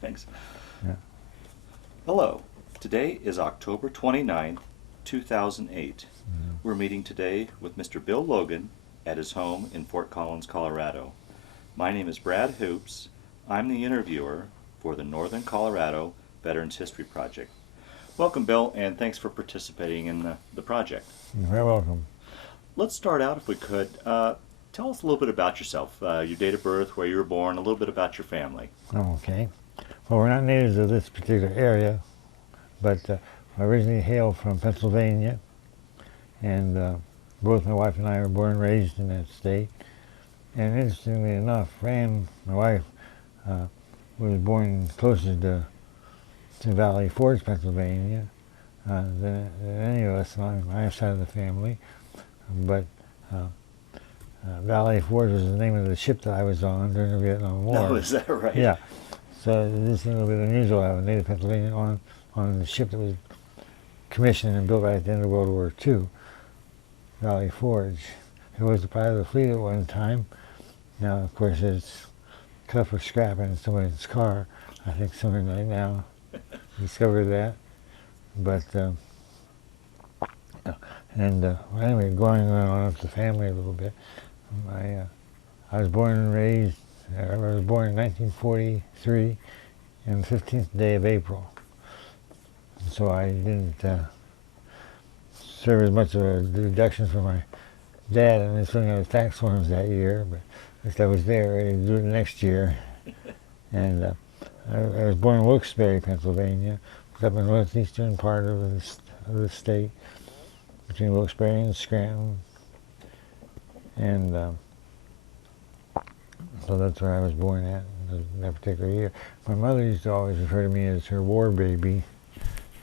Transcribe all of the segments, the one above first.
Thanks. Yeah. Hello. Today is October 29th, 2008. We're meeting today with Mr. Bill Logan at his home in Fort Collins, Colorado. My name is Brad Hoops. I'm the interviewer for the Northern Colorado Veterans History Project. Welcome, Bill, and thanks for participating in the project. You're very welcome. Let's start out, if we could. Tell us a little bit about yourself, your date of birth, where you were born, a little bit about your family. Okay. Well, we're not natives of this particular area, but I originally hail from Pennsylvania, and both my wife and I were born and raised in that state. And interestingly enough, Fran, my wife, was born closer to Valley Forge, Pennsylvania, than any of us on my side of the family. But Valley Forge was the name of the ship that I was on during the Vietnam War. Oh, is that right? Yeah. So this is a little bit unusual to have a native Pennsylvanian on the ship that was commissioned and built right at the end of World War II, Valley Forge. It was a part of the fleet at one time. Now, of course, it's cut for scrap in someone's car. I think someone right now discovered that. But, anyway, going on up the family a little bit, I was born and raised, I was born in 1943 on the 15th day of April. So I didn't serve as much of a deduction for my dad and his filling out his tax forms that year, but at least I was there ready to do it next year. And I was born in Wilke-Barre, Pennsylvania. It's up in the northeastern part of the state, between Wilkes-Barre and Scranton. And so that's where I was born at in that particular year. My mother used to always refer to me as her war baby,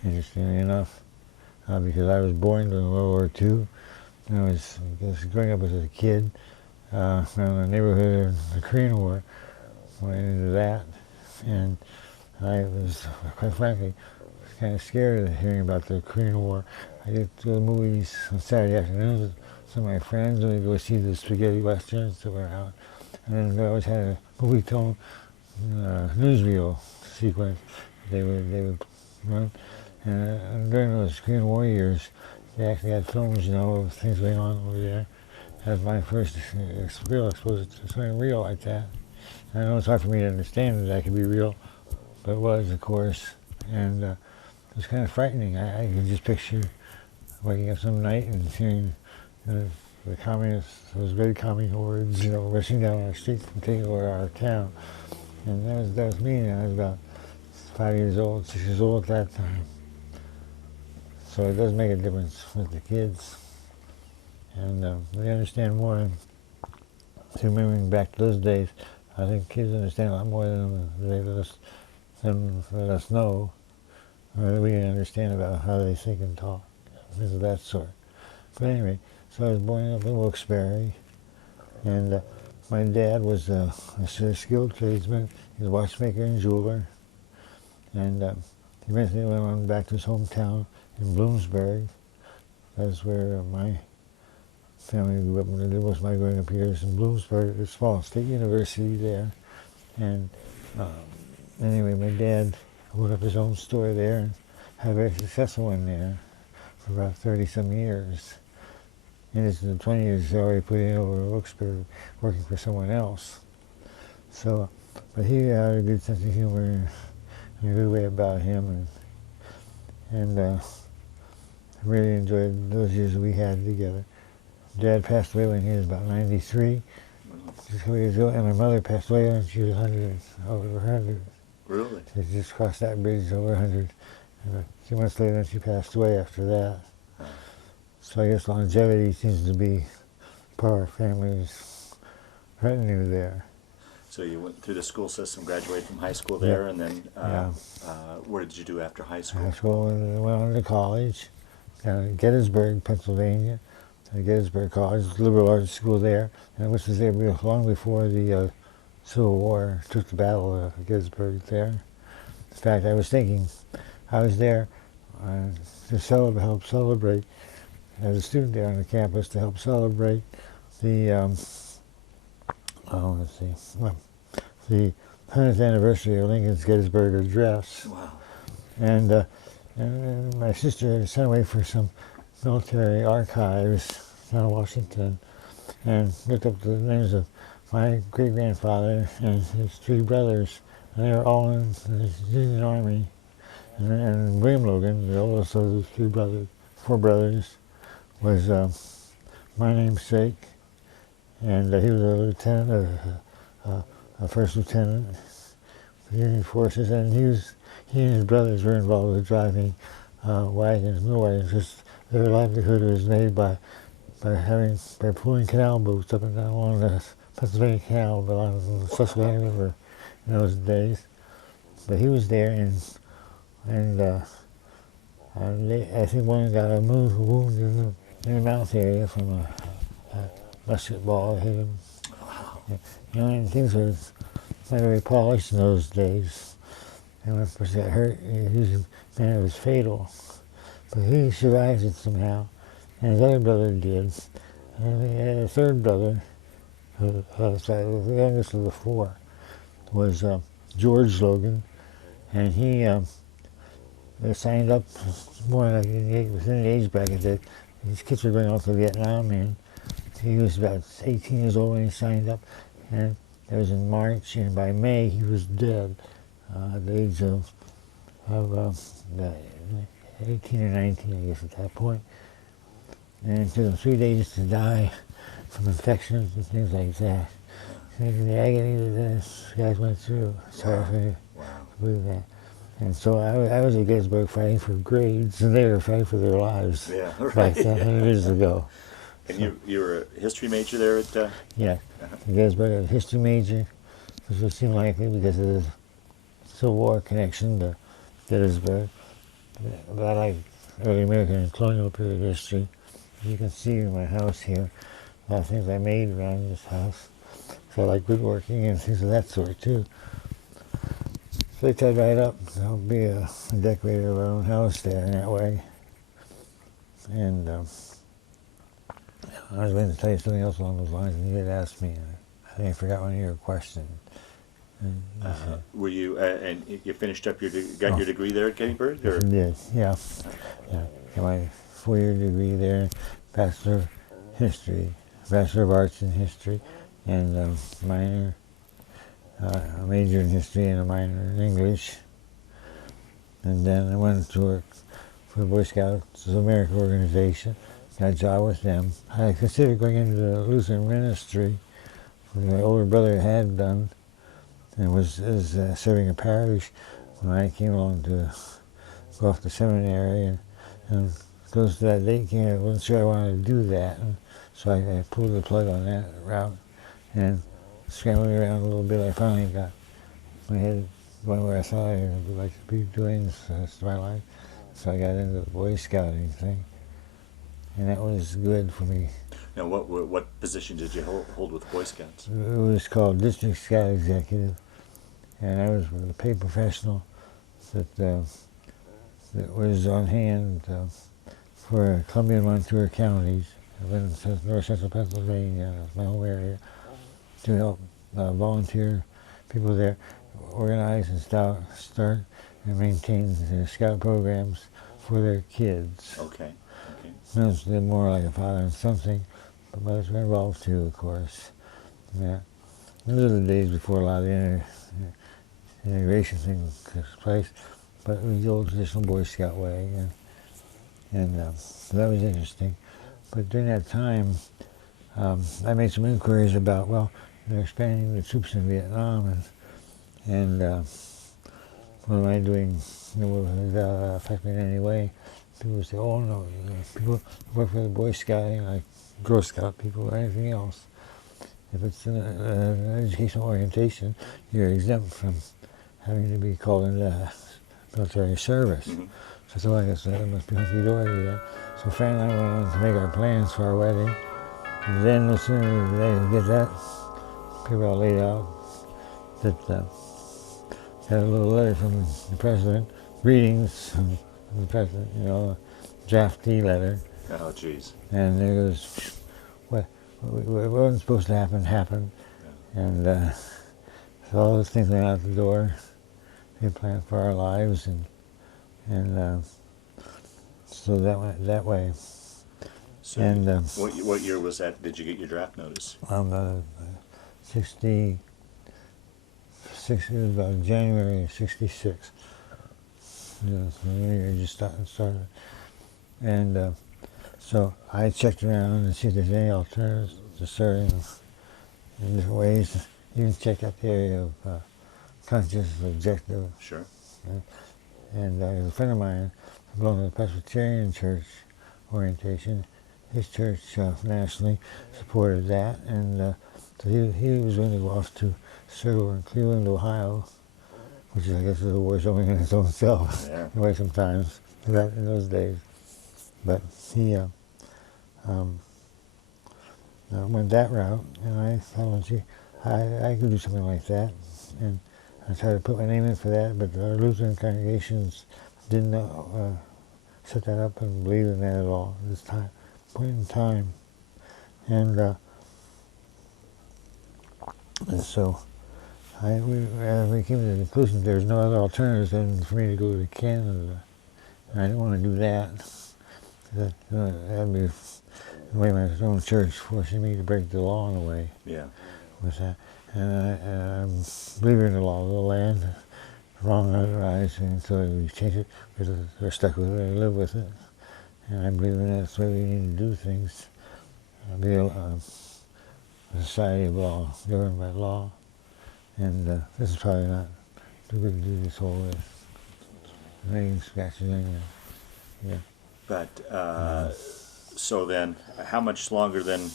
interestingly enough, because I was born during World War II. I was growing up as a kid around the neighborhood of the Korean War, went into that, and I was, quite frankly, kind of scared of hearing about the Korean War. I get to the movies on Saturday afternoons with some of my friends, and we'd go see the spaghetti westerns that were out. And then we always had a movie tone newsreel sequence they would run. And during those Korean War years, they actually had films, of things going on over there. That was my first real exposure to something real like that. And I know it's hard for me to understand that could be real, but it was, of course. And it was kind of frightening. I could just picture waking up some night and hearing the communists, those great commie hordes, rushing down our streets and taking over our town. And that was me. I was about 5 years old, 6 years old at that time. So it does make a difference with the kids. And they understand more. Remembering back to those days, I think kids understand a lot more than they let us know, or that we understand about how they think and talk, things of that sort. But anyway, so I was born up in Wilkes-Barre, and my dad was a skilled tradesman. He was a watchmaker and jeweler, and he eventually went on back to his hometown in Bloomsburg. That's where my family grew up. Most of my growing up years in Bloomsburg, a small state university there. And anyway, my dad opened up his own store there and had a very successful one there for about 30-some years. In addition to the 20 years he's already put in over in Wilkes-Barre working for someone else. So, but he had a good sense of humor and a good way about him, and I really enjoyed those years that we had together. Dad passed away when he was about 93, just a couple years ago, and my mother passed away when she was 100, over 100. Really? She just crossed that bridge over 100. And a few months later, she passed away after that. So I guess longevity seems to be part of our family's retinue there. So you went through the school system, graduated from high school there, Yeah. and then what did you do after high school? High school, and then went on to college down in Gettysburg, Pennsylvania. Gettysburg College, liberal arts school there, and which was there long before the Civil War took the battle of Gettysburg there. In fact, I was thinking, I was there to help celebrate, as a student there on the campus, to help celebrate the 100th anniversary of Lincoln's Gettysburg Address. Wow. And my sister sent away for some military archives down in Washington and looked up the names of my great-grandfather and his 3 brothers. And they were all in the Union Army. And William Logan, the oldest of the 4 brothers, was my namesake. And he was a lieutenant, a first lieutenant for the Union forces. And he and his brothers were involved with driving wagons, mill wagons, because their livelihood was made by pulling canal boats up and down along the Pennsylvania Canal, along the Susquehanna River in those days. But he was there, and I think one got a wound in the mouth area from a musket ball that hit him. You know, and things were not very polished in those days. And when a person got hurt, it was fatal. But he survived it somehow, and his other brother did. And he had a 3rd brother, the youngest of the 4, was George Logan, and he signed up more like within the age bracket that his kids were going off to Vietnam, and he was about 18 years old when he signed up, and that was in March, and by May he was dead at the age of 18 or 19, I guess, at that point. And it took him 3 days to die from infections and things like that. And the agony that these guys went through, it's hard for me to believe that. And so I was at Gettysburg fighting for grades, and they were fighting for their lives. Yeah, right. Back 100 years ago. And so, you were a history major there at? Yeah, at Gettysburg, I was a history major, which would seem likely because of the Civil War connection to Gettysburg. But I like early American and colonial period history. You can see in my house here, a lot of things I made around this house. So I like woodworking and things of that sort too. So they tied right up. I'll be a decorator of our own house there in that way. And I was going to tell you something else along those lines, and you had asked me. I think I forgot one of your questions. Were you, and you finished up your degree there at Gettysburg? Or? Yes, yeah. Got my 4-year degree there, Bachelor of History, Bachelor of Arts in History, and a major in History and a minor in English. And then I went to work for the Boy Scouts of America organization, got a job with them. I considered going into the Lutheran ministry, which my older brother had done, and was serving a parish when I came along to go off to seminary, and close to that date came, I wasn't sure I wanted to do that, and so I pulled the plug on that route, and scrambling around a little bit, I finally got my head going where I thought I would like to be doing the rest of my life. So I got into the Boy Scouting thing, and that was good for me. Now, what position did you hold with Boy Scouts? It was called District Scout Executive, and I was a paid professional that was on hand for Columbia and Montour counties. I lived in north central Pennsylvania, my home area, to help volunteer people there organize and start and maintain the scout programs for their kids. Okay. Mothers did more like a father and son thing, but mothers were involved too, of course. Yeah. Those are the days before a lot of the integration thing took place, but it was the old traditional Boy Scout way, and so that was interesting. But during that time, I made some inquiries about, well, they're expanding the troops in Vietnam, and what am I doing? Will it affect me in any way? People would say, oh no, people who work for the Boy Scouting, like Girl Scout people or anything else. If it's an educational orientation, you're exempt from having to be called into military service. Mm-hmm. So I thought, I guess that must be hunky-dory then. So Fran and I went on to make our plans for our wedding. And then as soon as they get that paper all laid out, that had a little letter from the president, greetings from the president, you know, a draftee letter. Oh, jeez. And there goes, what wasn't supposed to happen, happened. Yeah. And So all those things went out the door. We planned for our lives, and so that went that way. So And what year was that? Did you get your draft notice? 60, it was about January of '66. So the year just started. And so I checked around and see if there's any alternatives to serving in different ways. Even checked out the area of conscious, objective. Sure. And there's a friend of mine who belonged to the Presbyterian Church orientation. His church nationally supported that, and so he was going to go off to serve over in Cleveland, Ohio, which I guess is a war zone in its own self, Yeah. in a way sometimes, in those days. But he went that route, and I thought, gee, I could do something like that. And I tried to put my name in for that, but our Lutheran congregations didn't set that up and believe in that at all at this point in time. And so we came to the conclusion there's no other alternative than for me to go to Canada. And I didn't want to do that. That'd be the way my own church forcing me to break the law in a way. Yeah. With that. And I'm a believer in the law of the land, wrong otherwise, and so we change it because we're stuck with it and live with it. And I believe in that's the way we need to do things. Be a society of law, governed by law. And this is probably not too good to do this whole making scratches anyway. Yeah. But so then, how much longer then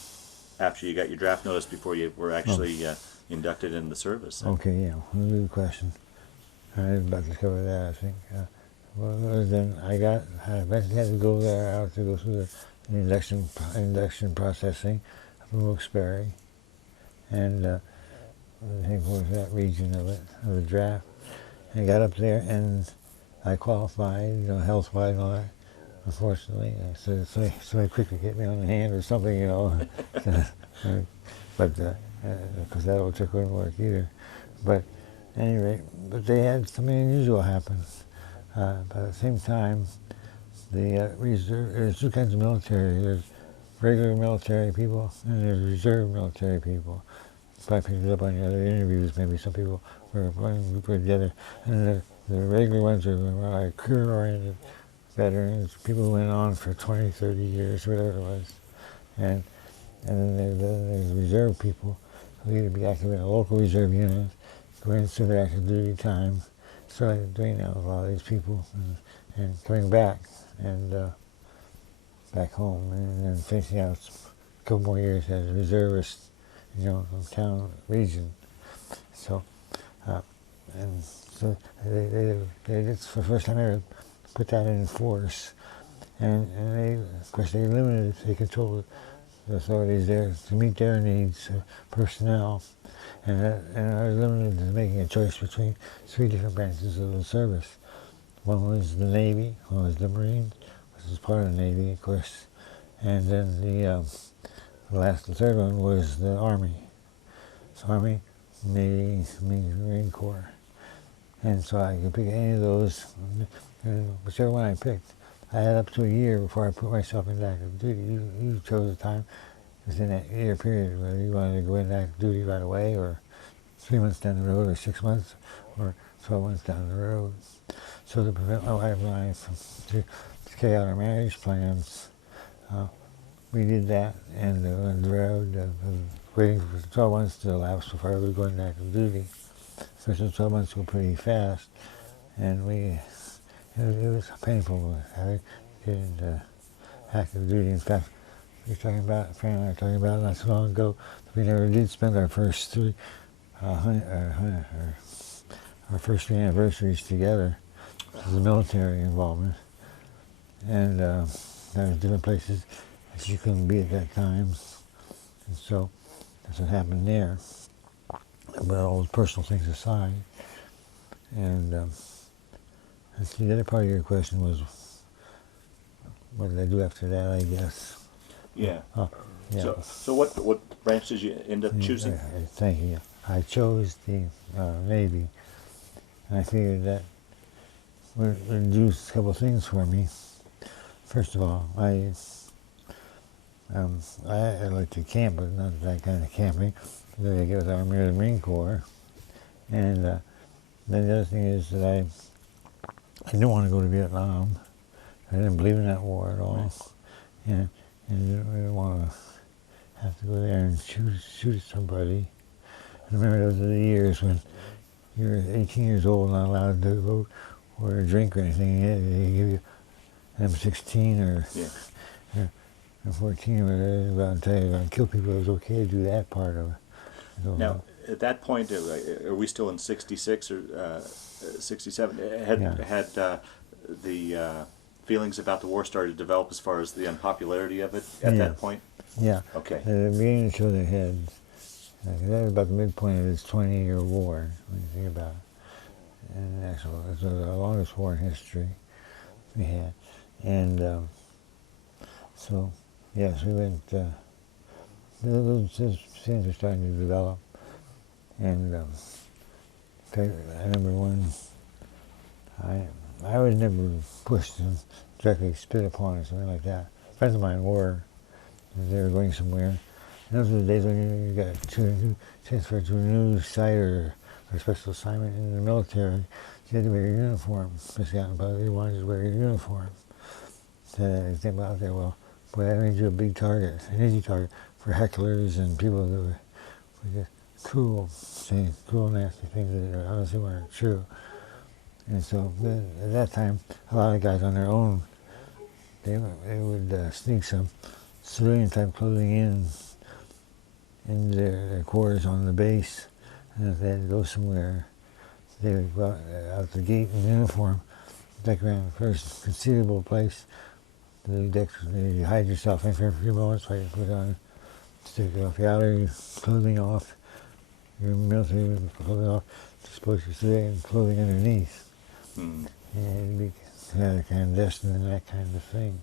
after you got your draft notice before you were actually inducted in the service? Then? Okay, yeah, good question. I was about to cover that, I think. Then I eventually had to go there out to go through the induction processing up in Wilke-Barre, and I think was that region of it, of the draft. And I got up there and I qualified, health-wise and all that. Unfortunately, so somebody quickly hit me on the hand or something, but because that old trick wouldn't work either. But at any rate, but they had something unusual happen. But at the same time, there's two kinds of military. There's regular military people and there's reserve military people. If I picked it up on the other interviews, maybe some people were one group or the other. And the regular ones are like career-oriented veterans, people who went on for 20, 30 years, whatever it was. And then there's reserve people who either be active in a local reserve unit, go into their active duty time, started doing that with a lot of these people, and coming back, and back home, and then finishing out a couple more years as a reservist, from town, region. So, and so they did, for the first time ever, put that in force, and they, of course, they controlled the authorities there to meet their needs, personnel, and I was limited to making a choice between three different branches of the service. One was the Navy, one was the Marines, which is part of the Navy, of course, and then the third one was the Army. So Army, Navy, Marine Corps. And so I could pick any of those, whichever one I picked. I had up to a year before I put myself into active duty. You chose a time within that year period, whether you wanted to go into active duty right away, or 3 months down the road, or 6 months, or 12 months down the road. So to prevent my wife and I to carry out our marriage plans, we did that, and on the road, waiting for 12 months to elapse before I would go into active duty. So 12 months go pretty fast, and it was painful having to get into active duty. In fact, Fran and I were talking about not so long ago, we never did spend our first our first three anniversaries together because of the military involvement. And there were different places that you couldn't be at that time. And so that's what happened there. But all those personal things aside. And the other part of your question was, what did I do after that, I guess? Yeah. Yeah. So what branch did you end up choosing? Thank you. I chose the Navy. And I figured that would do a couple of things for me. First of all, I like to camp, but not that kind of camping. Then I get with the Army or the Marine Corps. And then the other thing is that I didn't want to go to Vietnam. I didn't believe in that war at all. And I didn't want to have to go there and shoot somebody. I remember those are the years when you're 18 years old, not allowed to vote or drink or anything. They give you an M16 or 14 or whatever, about to tell you you're going to kill people. It was okay to do that part of it. So, now, at that point, are we still in 66 or 67? Had the feelings about the war started to develop as far as the unpopularity of it at that point? Yeah. Okay. They're beginning to show their heads. That was about the midpoint of this 20-year war, when you think about it. And actually, it's the longest war in history we had. And so, yes, we went, those things are starting to develop. And I remember when I was never pushed and directly spit upon or something like that. Friends of mine were. They were going somewhere. And those were the days when you got transferred to a new site or a special assignment in the military. You had to wear your uniform. Especially out in public, you wanted to wear your uniform. So I think out there, well, boy, that made you a big target, an easy target for hecklers and people that were just cruel, nasty things that honestly weren't true. And so at that time, a lot of guys on their own, they would sneak some civilian type clothing in their quarters on the base, and if they had to go somewhere, they would go out the gate in uniform, deck around the first conceivable place. You hide yourself in for a few moments while you put on, take off your outer clothing off, your military clothing off, expose your civilian clothing underneath. And it'd be kind of clandestine and that kind of thing.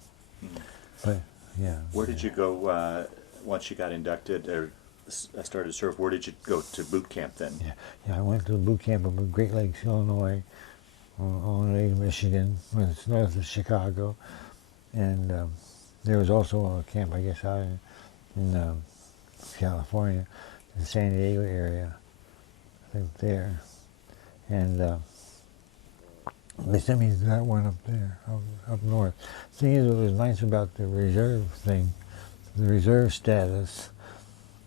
But yeah. Where did you go once you got inducted or started to serve? Where did you go to boot camp then? Yeah, I went to boot camp in Great Lakes, Illinois, on Lake Michigan, it's north of Chicago, and there was also a camp, I guess, out in California, in the San Diego area, I think there, and they sent me to that one up there, up north. The thing is, what was nice about the reserve thing, the reserve status,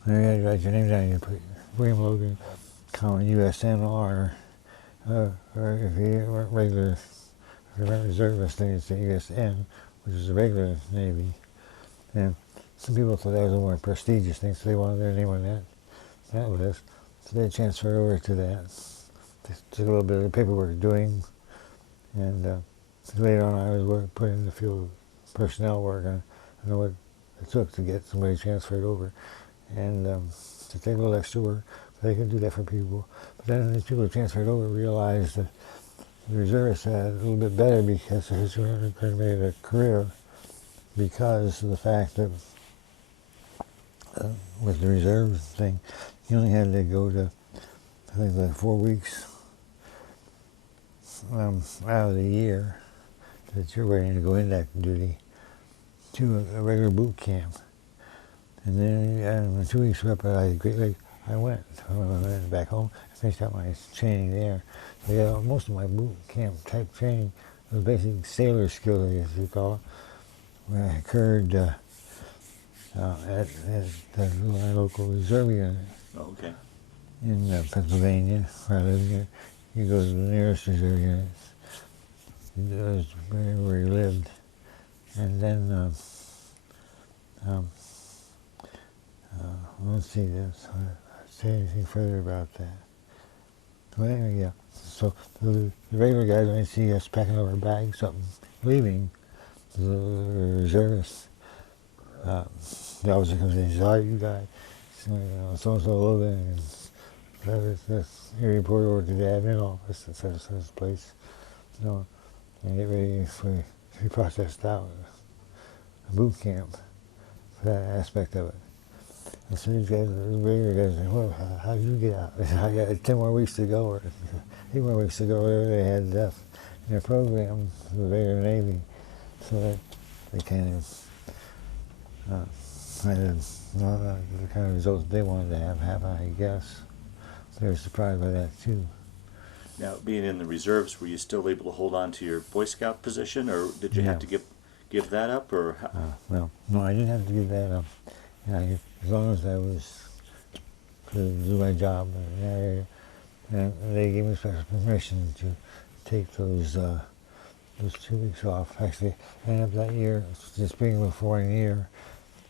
you had to write your name down, you put William Logan, USNR, or if you weren't regular, if you weren't reservist, then it's the USN, which is the regular Navy. And some people thought that was a more prestigious thing, so they wanted their name on that list. So they transferred over to that. They took a little bit of paperwork doing, and later on I was put in the field of personnel work. I know what it took to get somebody transferred over, and to take a little extra work. But they could do that for people. But then these people who transferred over realized that the reservists had a little bit better because they made a career because of the fact that with the reserve thing, you only had to go to, I think, like 4 weeks out of the year that you're ready to go in that duty to a regular boot camp. And then when 2 weeks were up at Great Lakes, I went back home. I finished out my training there. So yeah, most of my boot camp type training was basic sailor skills, I guess you call it, where I occurred at the local reserve unit. Oh, okay. In Pennsylvania, where I live here. You go to the nearest reserve unit. It was where you lived. And then, let's see this. Say anything further about that. Well, anyway, yeah. So the regular guys, when they see us packing up our bags, something, leaving, the reservists, they always come and say, "Hi, you guys, so-and-so Logan, and this, you report over to the admin office at such place, and get ready to be processed out, a boot camp, for that aspect of it." And so these guys, the regular guys, say, well, how did you get out? I got 10 more weeks to go, or 8 more weeks to go, whatever they had left in their program for the regular Navy. So that they kind of had not the kind of results they wanted to have, I guess. They were surprised by that too. Now, being in the reserves, were you still able to hold on to your Boy Scout position, or did you have to give that up, or? Well, no, I didn't have to give that up. As long as I was to do my job, and they gave me special permission to take those 2 weeks off. Actually, I ended up that year, the spring before a year,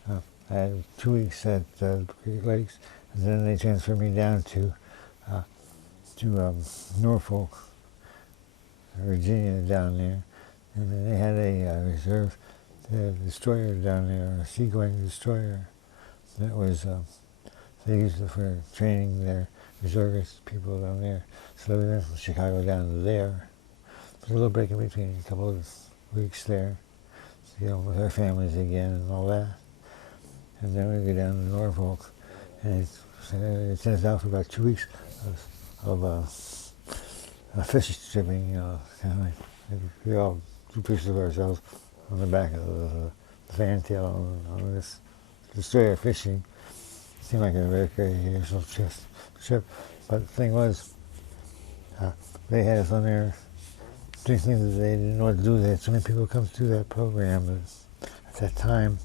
I had 2 weeks at Great Lakes, and then they transferred me down to Norfolk, Virginia, down there, and then they had a reserve destroyer down there, a seagoing destroyer. That was they used it for training their reservist people down there. So we went from Chicago down to there. There's a little break in between, a couple of weeks there, with our families again and all that. And then we go down to Norfolk, and it sent us out for about 2 weeks of fish stripping, kind of like, we all drew pictures of ourselves on the back of the fantail on this destroyer fishing. Seemed like a recreational trip, but the thing was, they had us on there doing things that they didn't know what to do. They had so many people come through that program at that time.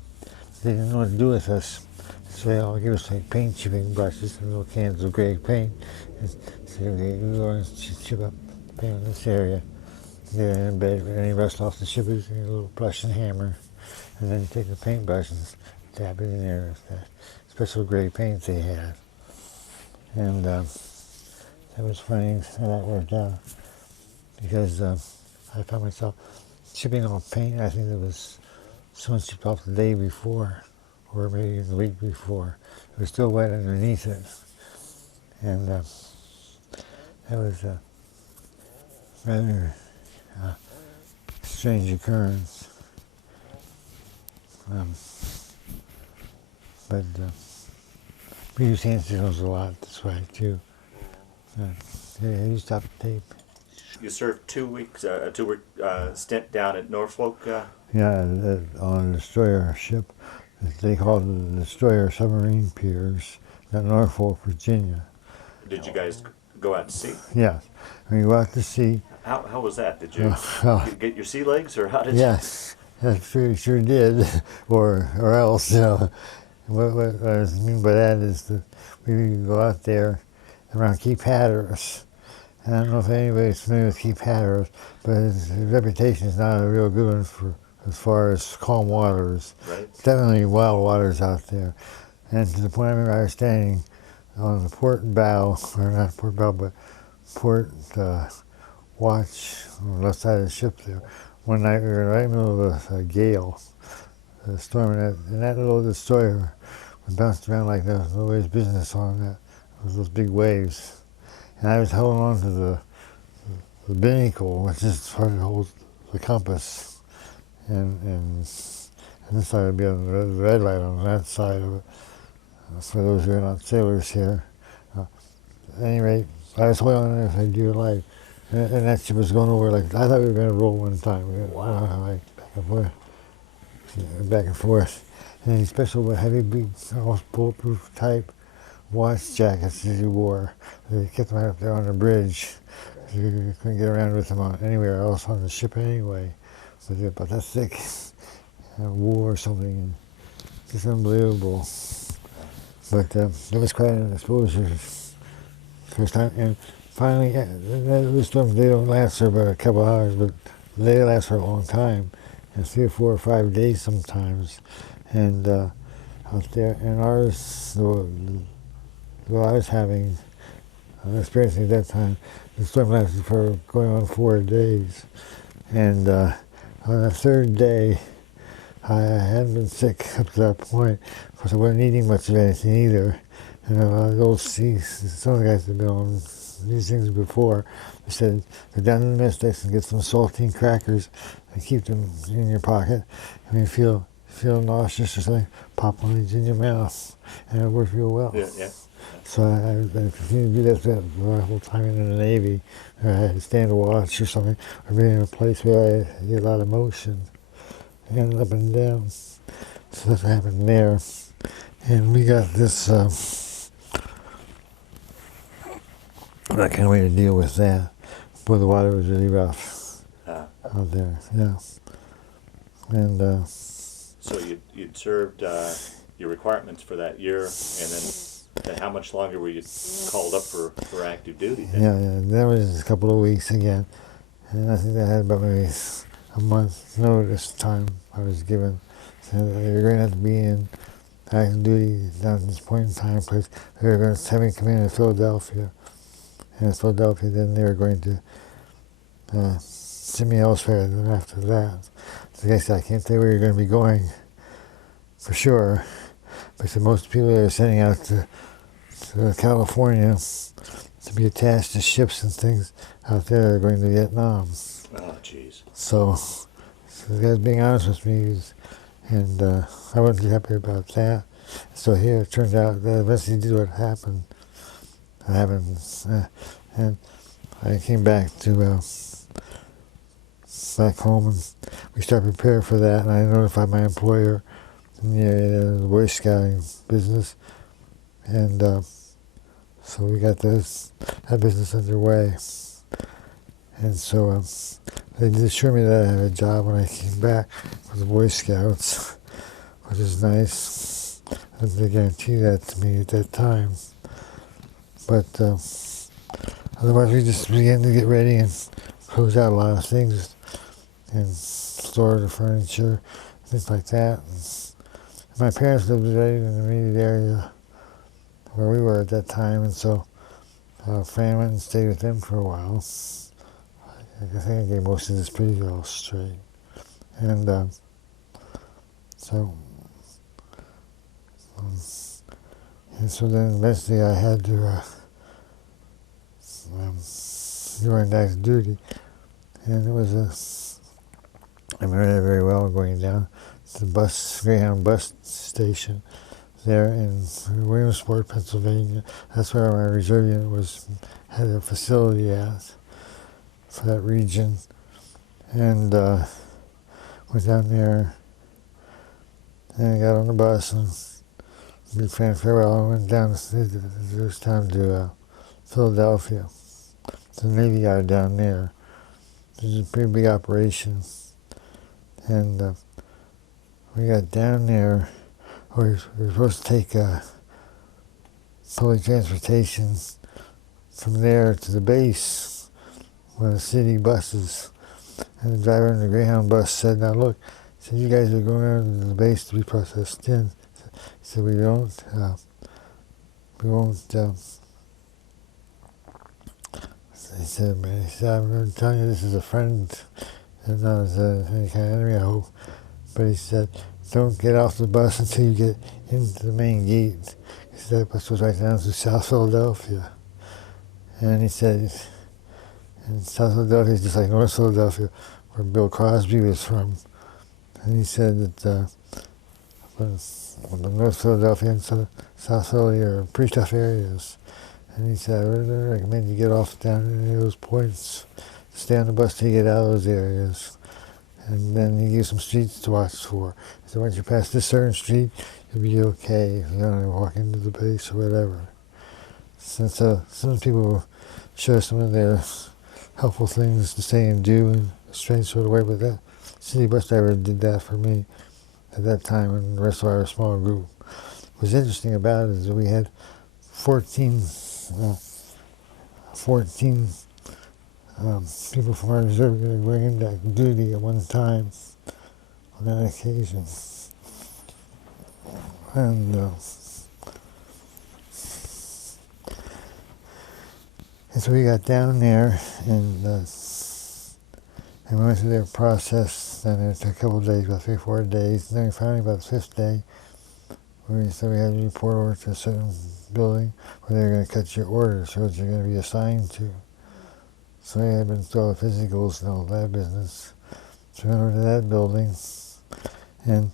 They didn't know what to do with us, so they all gave us like paint chipping brushes and little cans of gray paint. And so we were going to chip up the paint in this area. Get in bed, any rust off the chippers, and a little brush and hammer, and then take the paintbrush and dab it in there with that special gray paint they had. And that was funny how that worked out, because I found myself chipping off paint. I think it was someone chipped off the day before, or maybe the week before. It was still wet underneath it. And that was a rather strange occurrence. But we use hand signals a lot this way too. You stop the tape. You served 2 weeks, a 2 week stint down at Norfolk. Yeah, on a destroyer ship. They called it the destroyer submarine piers at Norfolk, Virginia. Did you guys go out to sea? Yes, we go out to sea. How was that? Did you get your sea legs, or how did Yes, that sure did, or else, What I mean by that is that we go out there around Cape Hatteras. And I don't know if anybody's familiar with Cape Hatteras, but his reputation is not a real good one for as far as calm waters. Right. Definitely wild waters out there. And to the point I remember I was standing on the port bow, or not port bow, but port watch on the left side of the ship there. One night we were right in the middle of a gale, a storm, and that little destroyer bounced around like there was nobody's business on that. It was those big waves. And I was holding on to the binnacle, which is part of the whole the compass. And this side would be on the red light on that side of it. For those who are not sailors here. At any rate, I was holding on there for dear life. And that ship was going over like, I thought we were going to roll one time. We went, wow, like back and forth. And these special heavy, big, almost bulletproof type watch jackets that you wore. They kept them right up there on the bridge. You couldn't get around with them anywhere else on the ship anyway. So they're about that thick, wool or something. Just unbelievable. But it was quite an exposure first time. And finally, those storms, they don't last for about a couple hours, but they last for a long time. And 3 or 4 or 5 days sometimes. And out there, and ours, what I was having, experiencing at that time, the storm lasted for going on 4 days. And on the 3rd day, I hadn't been sick up to that point. Of course, I wasn't eating much of anything either. And those some of the guys had been on these things before. They said, go down to the mess sticks and get some saltine crackers and keep them in your pocket. And you feel feel nauseous or something, pop one of these in your mouth, and it worked real well. Yeah. So I continued to do that the whole time in the Navy. I had to stand a watch or something, or be in a place where I get a lot of motion, and up and down. So that happened there. And we got this, that kind of way to deal with that. Boy, the water was really rough out there, yeah. And so you'd served your requirements for that year, and then how much longer were you called up for active duty then? yeah, that was a couple of weeks again. And I think I had about maybe a month's notice time I was given. So they were going to have to be in active duty down at this point in time, because they were going to have me come in Philadelphia. And in Philadelphia, then they were going to send me elsewhere. And then after that, so I said, I can't tell you where you're going to be going for sure. But so most people are sending out to California to be attached to ships and things out there are going to Vietnam. Oh, jeez. So the guy's being honest with me, and I wasn't too happy about that. So here it turned out that eventually did what happened. And I came back home, and we started preparing for that, and I notified my employer in the Boy Scouting business, and so we got that business underway. And so they did assure me that I had a job when I came back with the Boy Scouts, which is nice. And they guaranteed that to me at that time. But otherwise, we just began to get ready and close out a lot of things and store the furniture, things like that. And my parents lived right in the immediate area where we were at that time, and so Fran went and stayed with them for a while. I think I gave most of this pretty well straight. And so then eventually I had to go into active duty. And it was I remember that very well, going down to the Greyhound bus station there in Williamsport, Pennsylvania. That's where my reserve unit had a facility at for that region. And went down there, and I got on the bus and bid Fran farewell. I went down the first time to Philadelphia, to the Navy Yard down there. It was a pretty big operation. And we got down there, we were supposed to take public transportation from there to the base, one of the city buses. And the driver in the Greyhound bus said, "Now look," he said, "you guys are going on to the base to be processed in." He said, we won't, he said, "I'm telling you, this is a friend, and not as any kind of enemy, I hope." But he said, "Don't get off the bus until you get into the main gate." He said, "That bus was right down to South Philadelphia." And he said, and South Philadelphia is just like North Philadelphia, where Bill Crosby was from. And he said that North Philadelphia and South Philly are pretty tough areas. And he said, "I really recommend you get off down in any of those points. Stay on the bus till you get out of those areas." And then he gave some streets to watch for. He said, "Once you pass this certain street, you'll be okay if you don't walk into the base or whatever." So some people share some of their helpful things to say and do in a strange sort of way, but that city bus driver did that for me at that time, and the rest of our small group. What was interesting about it is that we had 14 people from our reserve going into active duty at one time on that occasion. And so we got down there, and we went through their process, and it took a couple of days, about 3 or 4 days. And then we finally, about the 5th day, we said we had to report over to a certain building where they were going to cut your orders, so what you're going to be assigned to. So we had been through all the physicals and all that business. So we went over to that building, and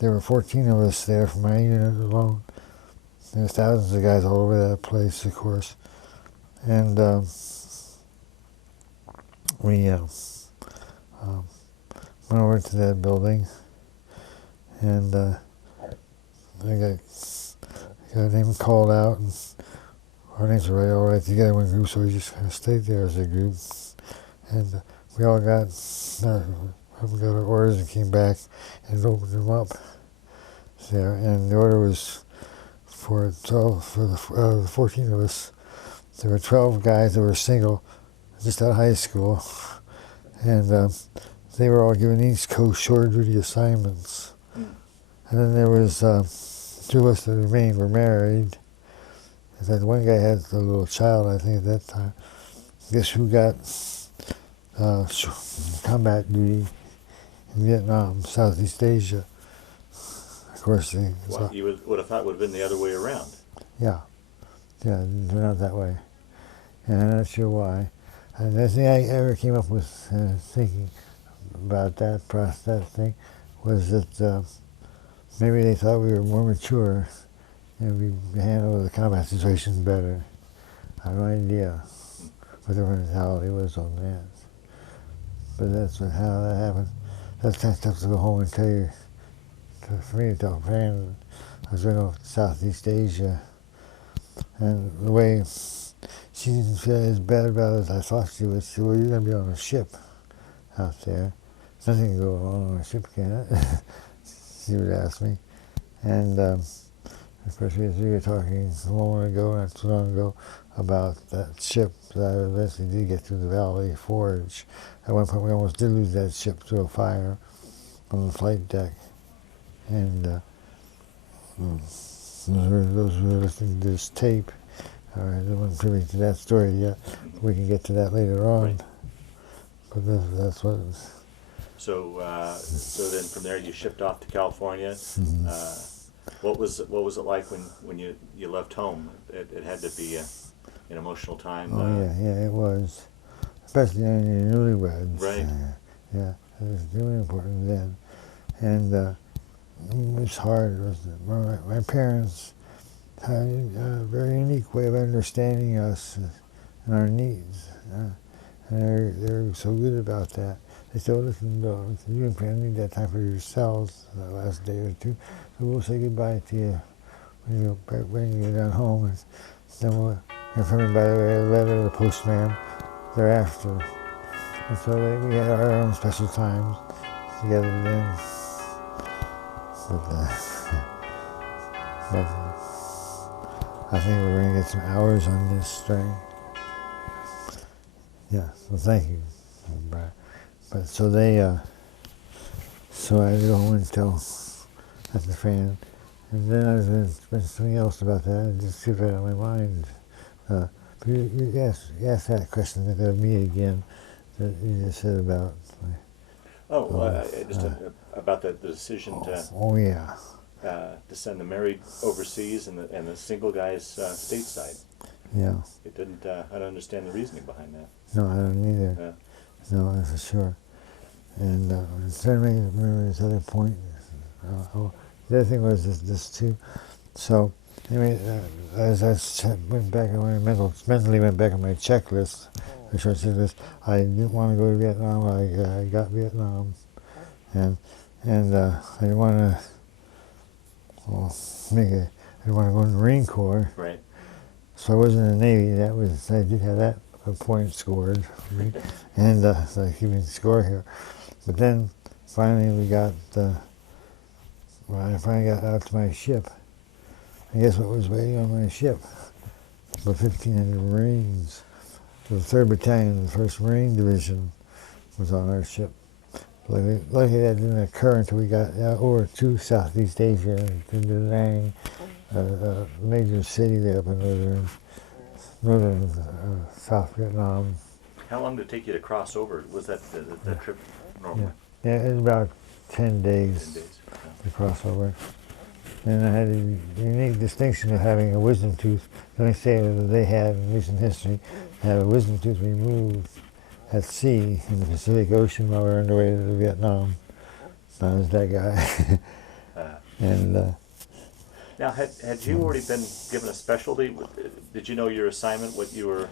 there were 14 of us there from my unit alone. There were thousands of guys all over that place, of course. And we went over to that building, and I got a name called out, and our names were right all right together in one group, so we just kind of stayed there as a group. And we all got our orders and came back and opened them up there. And the order was for 12, for the 14 of us. There were 12 guys that were single, just out of high school, and they were all given East Coast short duty assignments. And then there was 2 of us that remained were married. In fact, one guy had a little child, I think, at that time. Guess who got combat duty in Vietnam, Southeast Asia? Of course, Well, you would have thought it would have been the other way around. Yeah, it didn't turn out that way. And I'm not sure why. And the thing I ever came up with thinking about that thing was that maybe they thought we were more mature and we handled the combat situation better. I have no idea what their mentality was on that. But that's how that happened. That's kind of stuff to go home and tell you. For me to tell Fran, I was going to Southeast Asia, and the way she didn't feel as bad about it as I thought she would. She said, well, you're going to be on a ship out there. Nothing can go wrong on a ship, can it? She would ask me. And of course, we were talking a moment ago, not too long ago, about that ship that I eventually did get to the Valley Forge. At one point, we almost did lose that ship to a fire on the flight deck. And those who are listening to this tape, I wasn't privy to that story yet. We can get to that later on. Right. But that's what. So then from there you shipped off to California. Mm-hmm. What was it like when you left home? It had to be an emotional time. Yeah, it was, especially on your newlyweds. Right. Yeah, it was really important then, and it was hard. My parents had a very unique way of understanding us and our needs, and they're so good about that. They said, well, listen, you and Fran need that time for yourselves, that last day or two, so we'll say goodbye to you when you get down home, and then we'll hear from you by the letter or the postman thereafter. And so we had our own special times together then. But I think we're going to get some hours on this string. Yeah, so thank you, Brad. But so so I go home and tell Dr. Fran, and then I was going to mention something else about that, and just get right out of my mind. But you asked that question of me again, that you just said about. About the decision to. Oh yeah. To send the married overseas and the single guys stateside. Yeah. It didn't. I don't understand the reasoning behind that. No, I don't either. Yeah. No, that's for sure. And I'm trying to remember this other point. The other thing was this too. So anyway, as I went back, mentally went back on my checklist, my short checklist. I didn't want to go to Vietnam. I got Vietnam, and I didn't want to. I didn't want to go in the Marine Corps. Right. So I wasn't in the Navy. I did have that point scored for me, and so I keep score here. But then finally I finally got out to my ship. And guess what was waiting on my ship? About 1,500 Marines. So the 3rd Battalion, the 1st Marine Division, was on our ship. Luckily that didn't occur until we got over to Southeast Asia, to Da Nang, a major city there up in northern South Vietnam. How long did it take you to cross over? Was that the trip normal? Yeah, it was about 10 days. 10 days. To cross over. And I had a unique distinction of having a wisdom tooth. The only sailor that they had in recent history had a wisdom tooth removed at sea in the Pacific Ocean while we were underway to Vietnam. I was that guy. And Now, had you already been given a specialty? Did you know your assignment, what you were?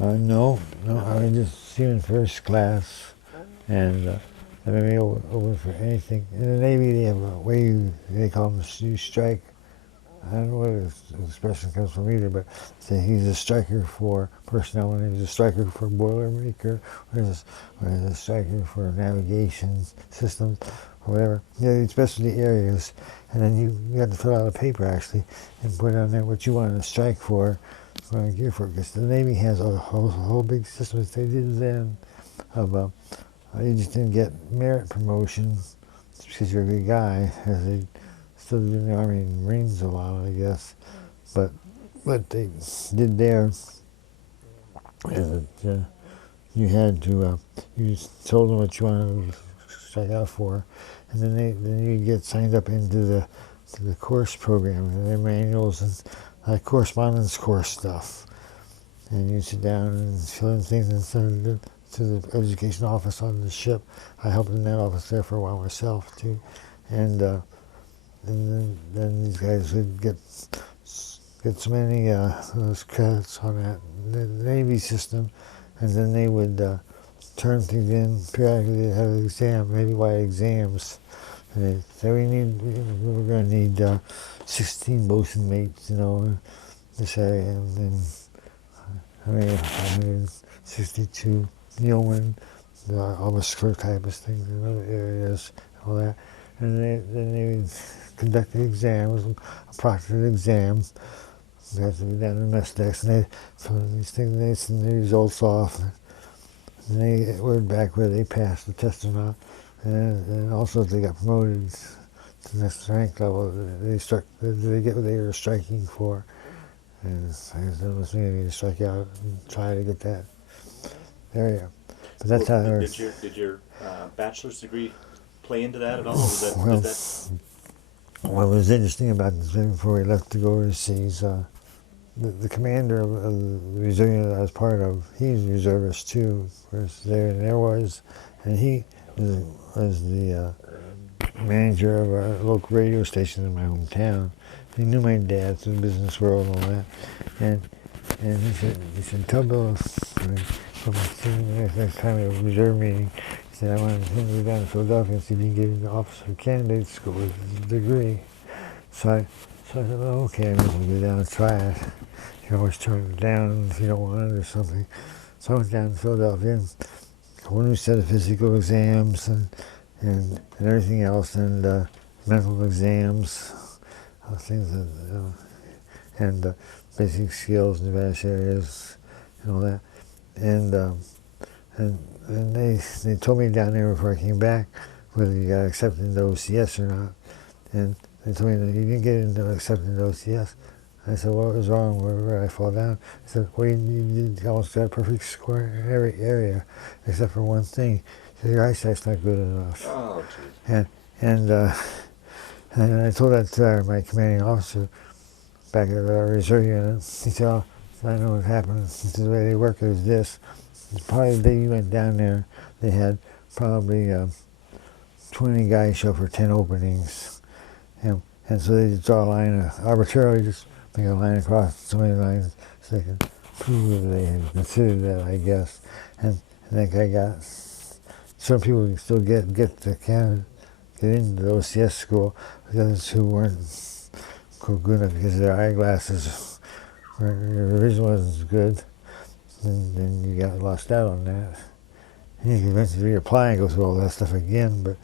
no, I was just seaman first class, and they made me over for anything. In the Navy, they have a way they call them you strike. I don't know where the expression comes from either, but say he's a striker for personnel, and he's a striker for boilermaker, or he's a striker for navigation systems, or whatever. Yeah, these specialty areas, and then you have to fill out a paper actually, and put on there what you want to strike for gear for. Because the Navy has a whole big system that they did then of you just didn't get merit promotion because you're a good guy, as they still did in the Army and Marines a while, I guess. But what they did there is that you had to, you told them what you wanted to strike out for, and then you get signed up into the course program, and their manuals and correspondence course stuff. And you sit down and fill in things and send it to the education office on the ship. I helped in that office there for a while myself too, and then these guys would get so many those credits on that the Navy system, and then they would turn things in periodically. They'd have an exam, maybe wide exams, and they say we're going to need 16 bosun mates, this area, and then 162 yeomen, all the skirt type of things in other areas, all that. And then they would conduct the exams, a proctored exam. They have to be down in the mess decks, and they fill these things, they send the results off, and they get word back whether they passed the test or not. And also if they got promoted to the next rank level, they get what they were striking for. And that was me to strike out and try to get that area. But that's how it works. Did your bachelor's degree play into that at all? What was interesting about this before we left to go overseas, the commander of the reserve unit I was part of, he's a reservist too, of course, there was, and he was the manager of our local radio station in my hometown. He knew my dad through the business world and all that, and he said, tell Bill, next time we have a reserve meeting, he said, I want him to go down to Philadelphia and see if he can get into officer candidate school with his degree. So I said, well, okay, I'm going to go down and try it. You can always turn it down if you don't want it or something. So I went down to Philadelphia, and a whole new set of physical exams and everything else, and mental exams, things that, and basic skills in various areas and all that. And they told me down there before I came back whether you got accepted into OCS or not. And they told me that you didn't get into accepted into OCS. I said, what was wrong? Where did I fall down? I said, well, you almost got a perfect score in every area except for one thing. So your eyesight's not good enough. Oh, geez. And I told that to my commanding officer back at our reserve unit. He said, oh, I know what happened. He said, the way they work is this. Probably the day you went down there, they had probably 20 guys show for 10 openings. And so they just draw a line, arbitrarily just make a line across so many lines so they can prove that they had considered that, I guess. And that guy got, some people can still get to Canada, get into the OCS school, the others who weren't good enough because their eyeglasses, their vision wasn't as good, then you got lost out on that. And you can eventually reapply and go through all that stuff again, but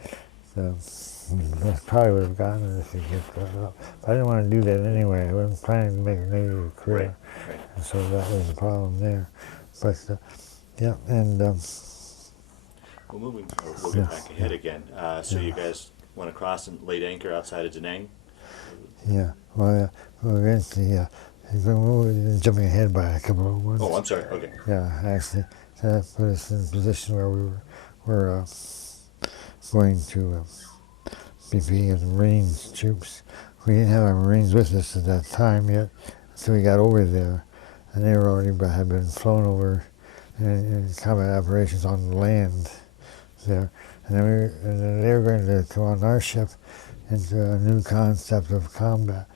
I probably would have gotten it if you get that up. But I didn't want to do that anyway. I wasn't planning to make a Navy a career. Right. And so that was the problem there. But, yeah, and... well, we'll get back ahead again. So you guys went across and laid anchor outside of Da Nang? Yeah, well, eventually, we're jumping ahead by a couple of months. Oh, I'm sorry, okay. Yeah, actually, that put us in a position where we were going to be being the Marines troops. We didn't have our Marines with us at that time yet, until we got over there, and they were already had been flown over in combat operations on the land there. And then they were going to come on our ship into a new concept of combat.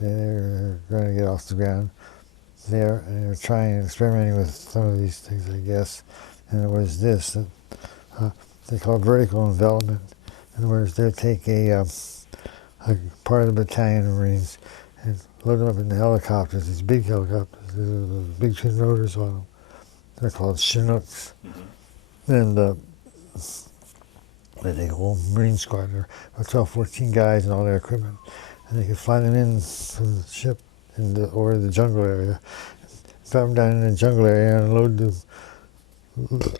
They're going to get off the ground. They're trying, experimenting with some of these things, I guess. And it was this, they call it vertical envelopment. In other words, they'll take a part of the battalion of Marines and load them up in the helicopters, these big helicopters, with big twin rotors on them. They're called Chinooks. Mm-hmm. And they take a whole Marine squad, there about 12, 14 guys and all their equipment. And they could fly them in from the ship or the jungle area, drop them down in the jungle area and load the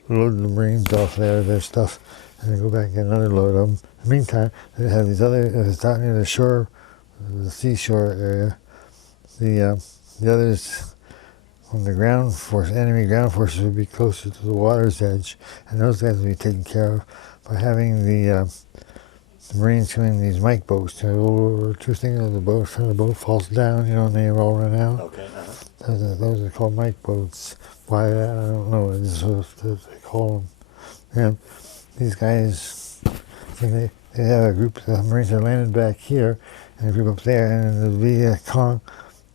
Marines off there, their stuff, and then go back and get another load of them. In the meantime, they have these other, if it's out near the shore, the seashore area, the others on the ground force, enemy ground forces would be closer to the water's edge, and those guys would be taken care of by having the Marines come in these mike boats. Two things on the boat, the boat falls down, and they all run out. Okay. Those are called mike boats. Why, I don't know, it's what they call them. And these guys, they have a group, the Marines are landed back here, and a group up there, and the Viet Cong,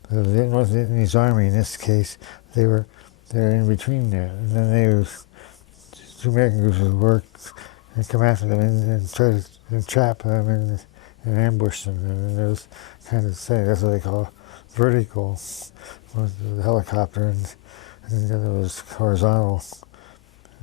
the North Vietnamese Army in this case, they're in between there. And then two American groups would work and come after them and try to entrap them and ambush them. And it was kind of saying, that's what they call vertical, the helicopter, and the other was horizontal.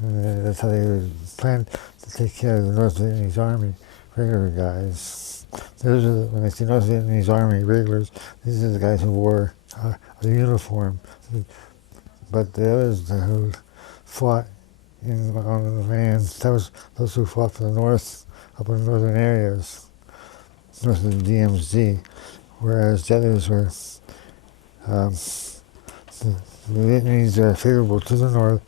And that's how they would plan to take care of the North Vietnamese Army regular guys. Those are when they say North Vietnamese Army regulars, these are the guys who wore a uniform. But the others who fought on the land, that was those who fought for the North, up in the northern areas, north of the DMZ, whereas the others were, the Vietnamese are favorable to the North.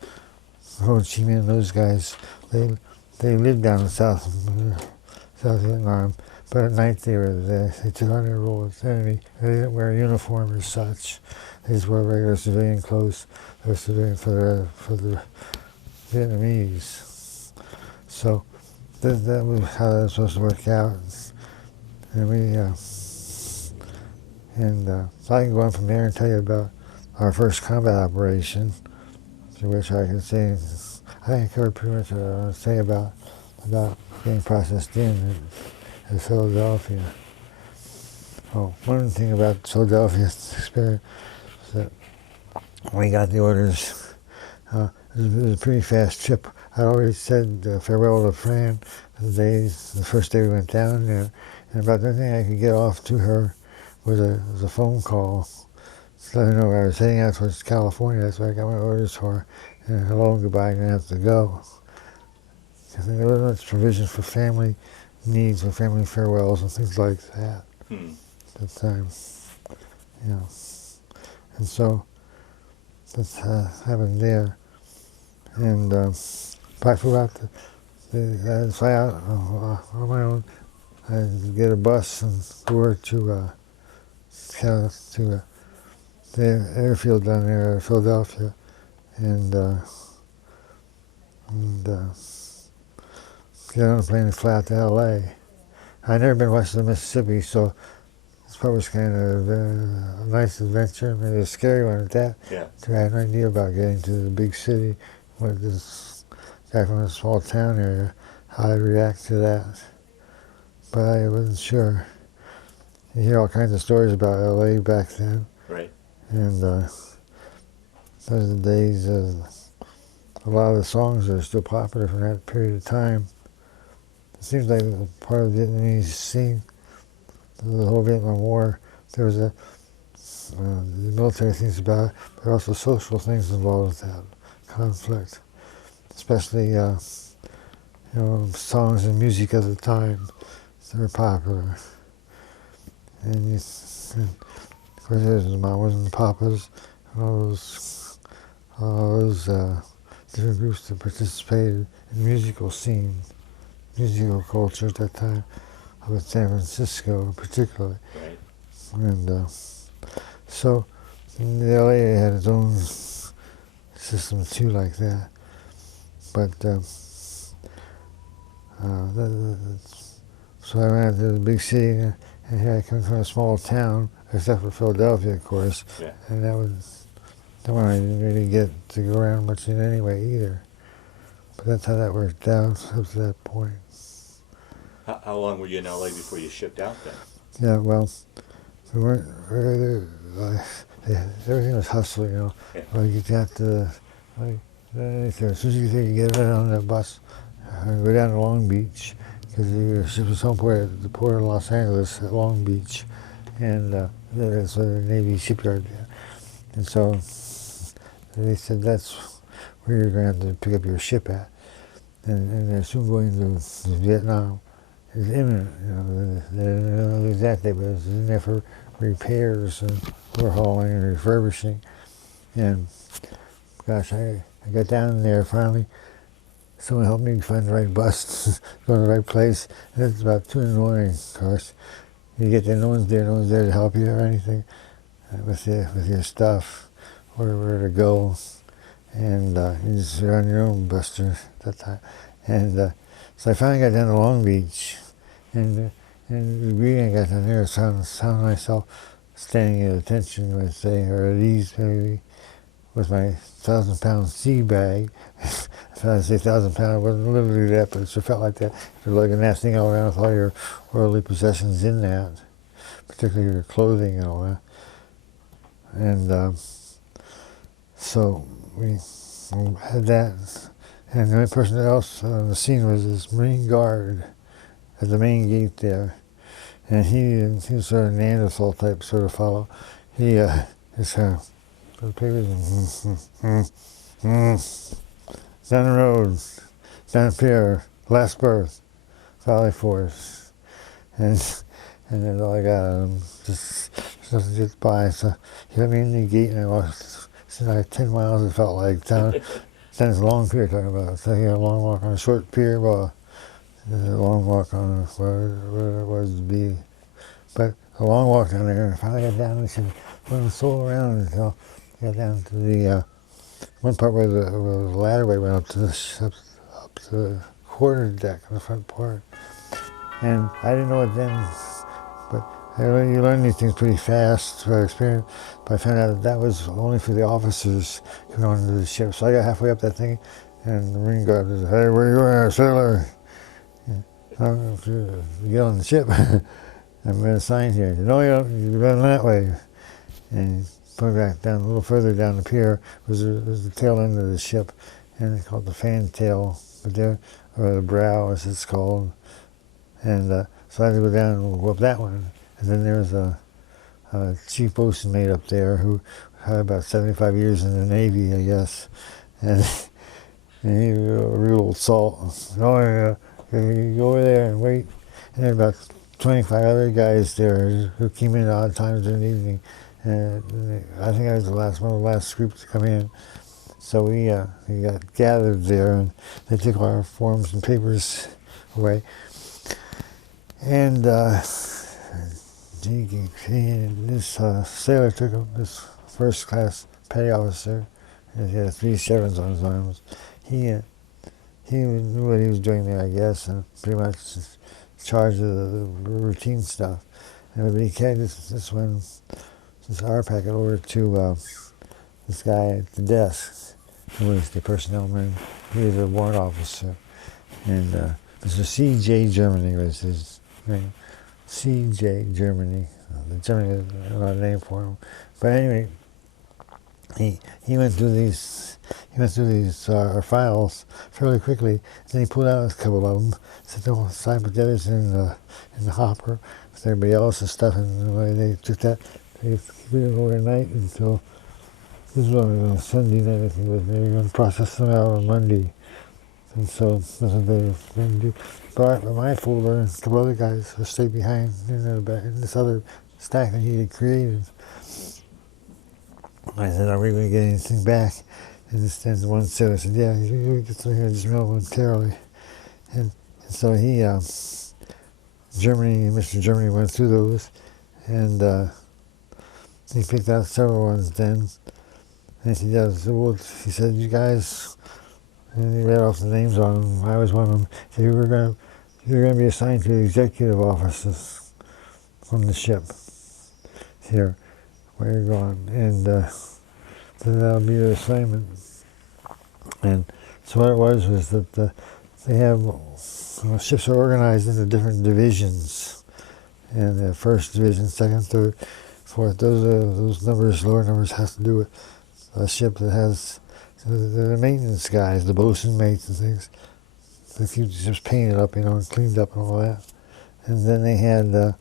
Ho Chi Minh, those guys, they lived down in South Vietnam, but at night they took on their role as enemy. They didn't wear a uniform or such. They just wore regular civilian clothes. They were civilian for the Vietnamese. So that was how that was supposed to work out. And so I can go on from there and tell you about our first combat operation, to which I can say, I think I covered pretty much what I want to say about being processed in at Philadelphia. Oh, one thing about Philadelphia's experience is that when we got the orders, it was a pretty fast trip. I already said farewell to Fran the first day we went down there, and about the only thing I could get off to her was a phone call to let her know I was heading out towards California. That's what I got my orders for. And hello and goodbye, I'm going to have to go. Because there wasn't much provision for family needs or family farewells and things like that at the time. And so that's happened there. And I flew out I'd fly out on my own. I'd get a bus and go over to the airfield down there in Philadelphia, and get on a plane and fly out to L.A. I'd never been west of the Mississippi, so this part was kind of a nice adventure, maybe a scary one at that. Yeah. I had no idea about getting to the big city with this guy from a small town area, how I'd react to that. But I wasn't sure. You hear all kinds of stories about L.A. back then. Right. And those are the days a lot of the songs that are still popular from that period of time. It seems like part of the Vietnamese scene, the whole Vietnam War, there was the military things about it, but also social things involved with that conflict, especially songs and music of the time that were popular. And of course, there's the Mamas and the Papas, and all those different groups that participated in the musical scene, musical culture at that time, up in San Francisco particularly. Right. And so the LA had its own system too like that. But So I went out to the big city, and here I come from a small town, except for Philadelphia, of course. Yeah. And that was the one I didn't really get to go around much in anyway either. But that's how that worked out up to that point. How long were you in LA before you shipped out then? Yeah, well, we weren't really, everything was hustle, you know. Yeah. Like you got to, like, as soon as you get right on the bus, go down to Long Beach, because your ship was somewhere at the port of Los Angeles at Long Beach, and that's where the Navy shipyard. And so they said that's where you're going to have to pick up your ship at, and they're soon going to Vietnam. It's imminent, you know. They don't know exactly, but it's in there for repairs and overhauling and refurbishing. And gosh, I got down there finally. Someone helped me find the right bus, go to the right place. And it's about 2 in the morning, of course. You get there, no one's there to help you or anything with your stuff, where to go. And you just are on your own, Buster, at that time. And so I finally got down to Long Beach. And the greeting I got down there found myself standing at attention, let's say, or at ease maybe, with my 1,000-pound sea bag. If I say 1,000 pounds, it wasn't literally that, but it sure felt like that. You're lugging that thing all around with all your worldly possessions in that, particularly your clothing and all that. And so we had that, and the only person else on the scene was this Marine guard at the main gate there, and he was sort of a Neanderthal type sort of fellow. He just kind of the papers down the road, down Pier, last berth, Valley Forge, and then all I got just get by. So he let me in the gate, and I walked. Like 10 miles, it felt like down this long pier talking about. So a long walk on a short pier, well, a long walk on where it was to be. But a long walk down there, and I finally got down, and I said, went so around until I got down to the one part where the ladderway went up to the quarter deck on the front part. And I didn't know it then, but you learn these things pretty fast by experience. But I found out that was only for the officers coming onto the ship. So I got halfway up that thing, and the Marine guard said, "Hey, where you at, sailor? You get on the ship. I'm going to sign here." He said, "No, you're going that way." And he put back down a little further down the pier was the tail end of the ship, and it's called the fan tail, but there, or the brow as it's called. And so I had to go down and go up that one. And then there was a chief boatswain mate up there who had about 75 years in the Navy, I guess. And he was a real old salt. "Oh, yeah, you go over there and wait." And there were about 25 other guys there who came in at odd times in the evening. And I think I was one of the last group to come in. So we got gathered there, and they took our forms and papers away. And this sailor took him, this first class petty officer, and he had 3 chevrons on his arms. He knew what he was doing there, I guess, and pretty much in charge of the routine stuff. And he carried this R packet over to this guy at the desk, who was the personnel man. He was a warrant officer, and Mr. C.J. Germany was his name. C.J. Germany. Germany is not a name for him. But anyway, he went through these files fairly quickly. Then he pulled out a couple of them, said, "Don't sign with the others in the hopper with everybody else's stuff." And the way they took that, they did it overnight until this was on Sunday night. I think they were going to process them out on Monday. And so that's what they were going to do. But my folder and a couple other guys stayed behind in this other stack that he had created. I said, "Are we going to get anything back?" And then one sailor said, "Yeah, you get some here just momentarily." And so Mr. Germany went through those, and he picked out several ones then. And he said, "You guys," and he read off the names on them. I was one of them. He said, you're going to be assigned to the executive offices on the ship here where you're going, and then that'll be the assignment. And so what it was that they have ships are organized into different divisions, and the first division, second, third, fourth. Those numbers, lower numbers, have to do with a ship that has the maintenance guys, the bosun mates and things. They keep the ships painted up, and cleaned up and all that. And then they had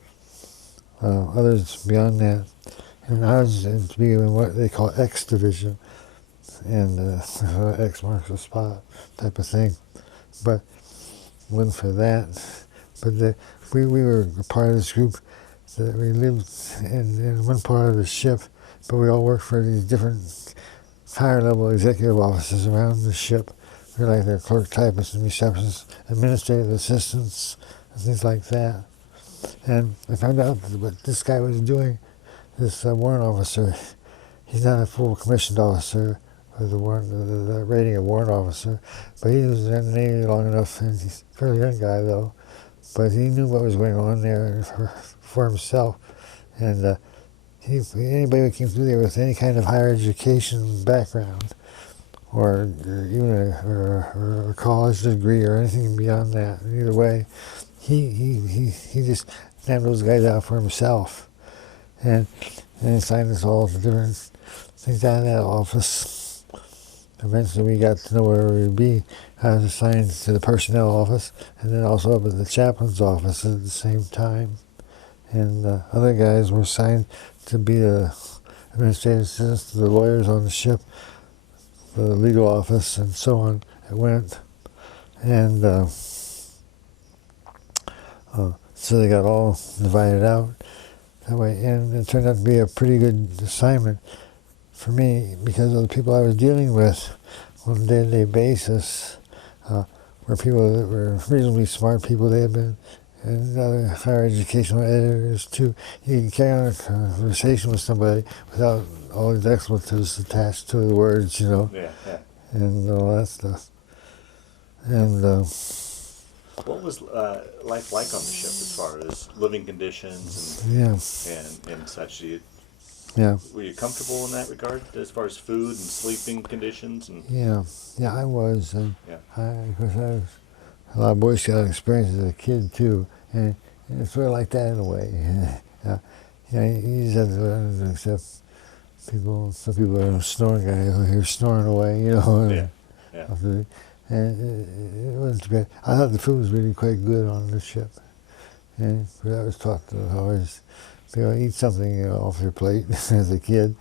others beyond that. And I was to be in what they call X division, and X marks the spot type of thing. But wasn't for that. But we were a part of this group that we lived in one part of the ship, but we all worked for these different higher level executive offices around the ship. We were like their clerk, typists, and receptionists, administrative assistants, and things like that. And I found out that what this guy was doing, this warrant officer, he's not a full commissioned officer with the rating of warrant officer, but he was in the Navy long enough, and he's a fairly young guy though, but he knew what was going on there for himself. And anybody who came through there with any kind of higher education background, or even a college degree or anything beyond that, either way, he just nabbed those guys out for himself. And he assigned us all to different things out of that office. Eventually we got to know where we'd be. I was assigned to the personnel office, and then also up at the chaplain's office at the same time. And other guys were assigned to be the administrative assistants to the lawyers on the ship, the legal office, and so on. It went. And so they got all divided out that way. And it turned out to be a pretty good assignment for me because of the people I was dealing with on a day-to-day basis were people that were reasonably smart people. They had been and other higher educational editors too. You can carry on a conversation with somebody without all these expletives attached to the words, Yeah. And all that stuff. And what was life like on the ship as far as living conditions and such? Were you comfortable in that regard as far as food and sleeping conditions? And yeah, I was. And of course, I was a lot of Boy Scout experience as a kid too, and it's sort of like that in a way. You just have to accept people. Some people are snoring. I hear snoring away, and it wasn't too bad. I thought the food was really quite good on the ship, and I was taught to always eat something off your plate as a kid,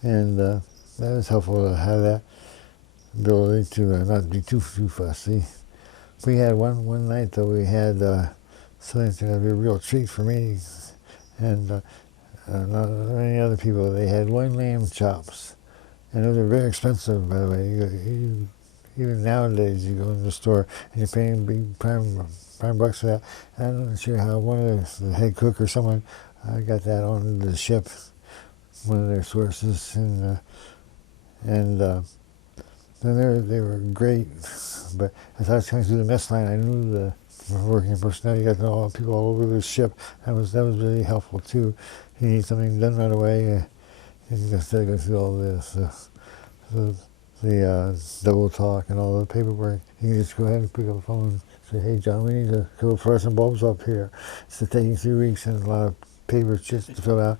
and that was helpful to have that ability to not be too fussy. We had one night though. We had something that's going to be a real treat for me, and not many other people. They had 1 lamb chops, and those are very expensive, by the way. Even nowadays, you go in the store and you're paying big prime bucks for that. I'm not sure how one of the head cook or someone got that on the ship, one of their sources, and then they were great. But as I was coming through the mess line, I knew the working personnel. You got to know all people all over the ship. That was really helpful too. You need something done right away, instead of going through all this. The double talk and all the paperwork. You can just go ahead and pick up the phone and say, "Hey, John, we need a couple of fluorescent bulbs up here. It's taking 3 weeks and a lot of paper just to fill out."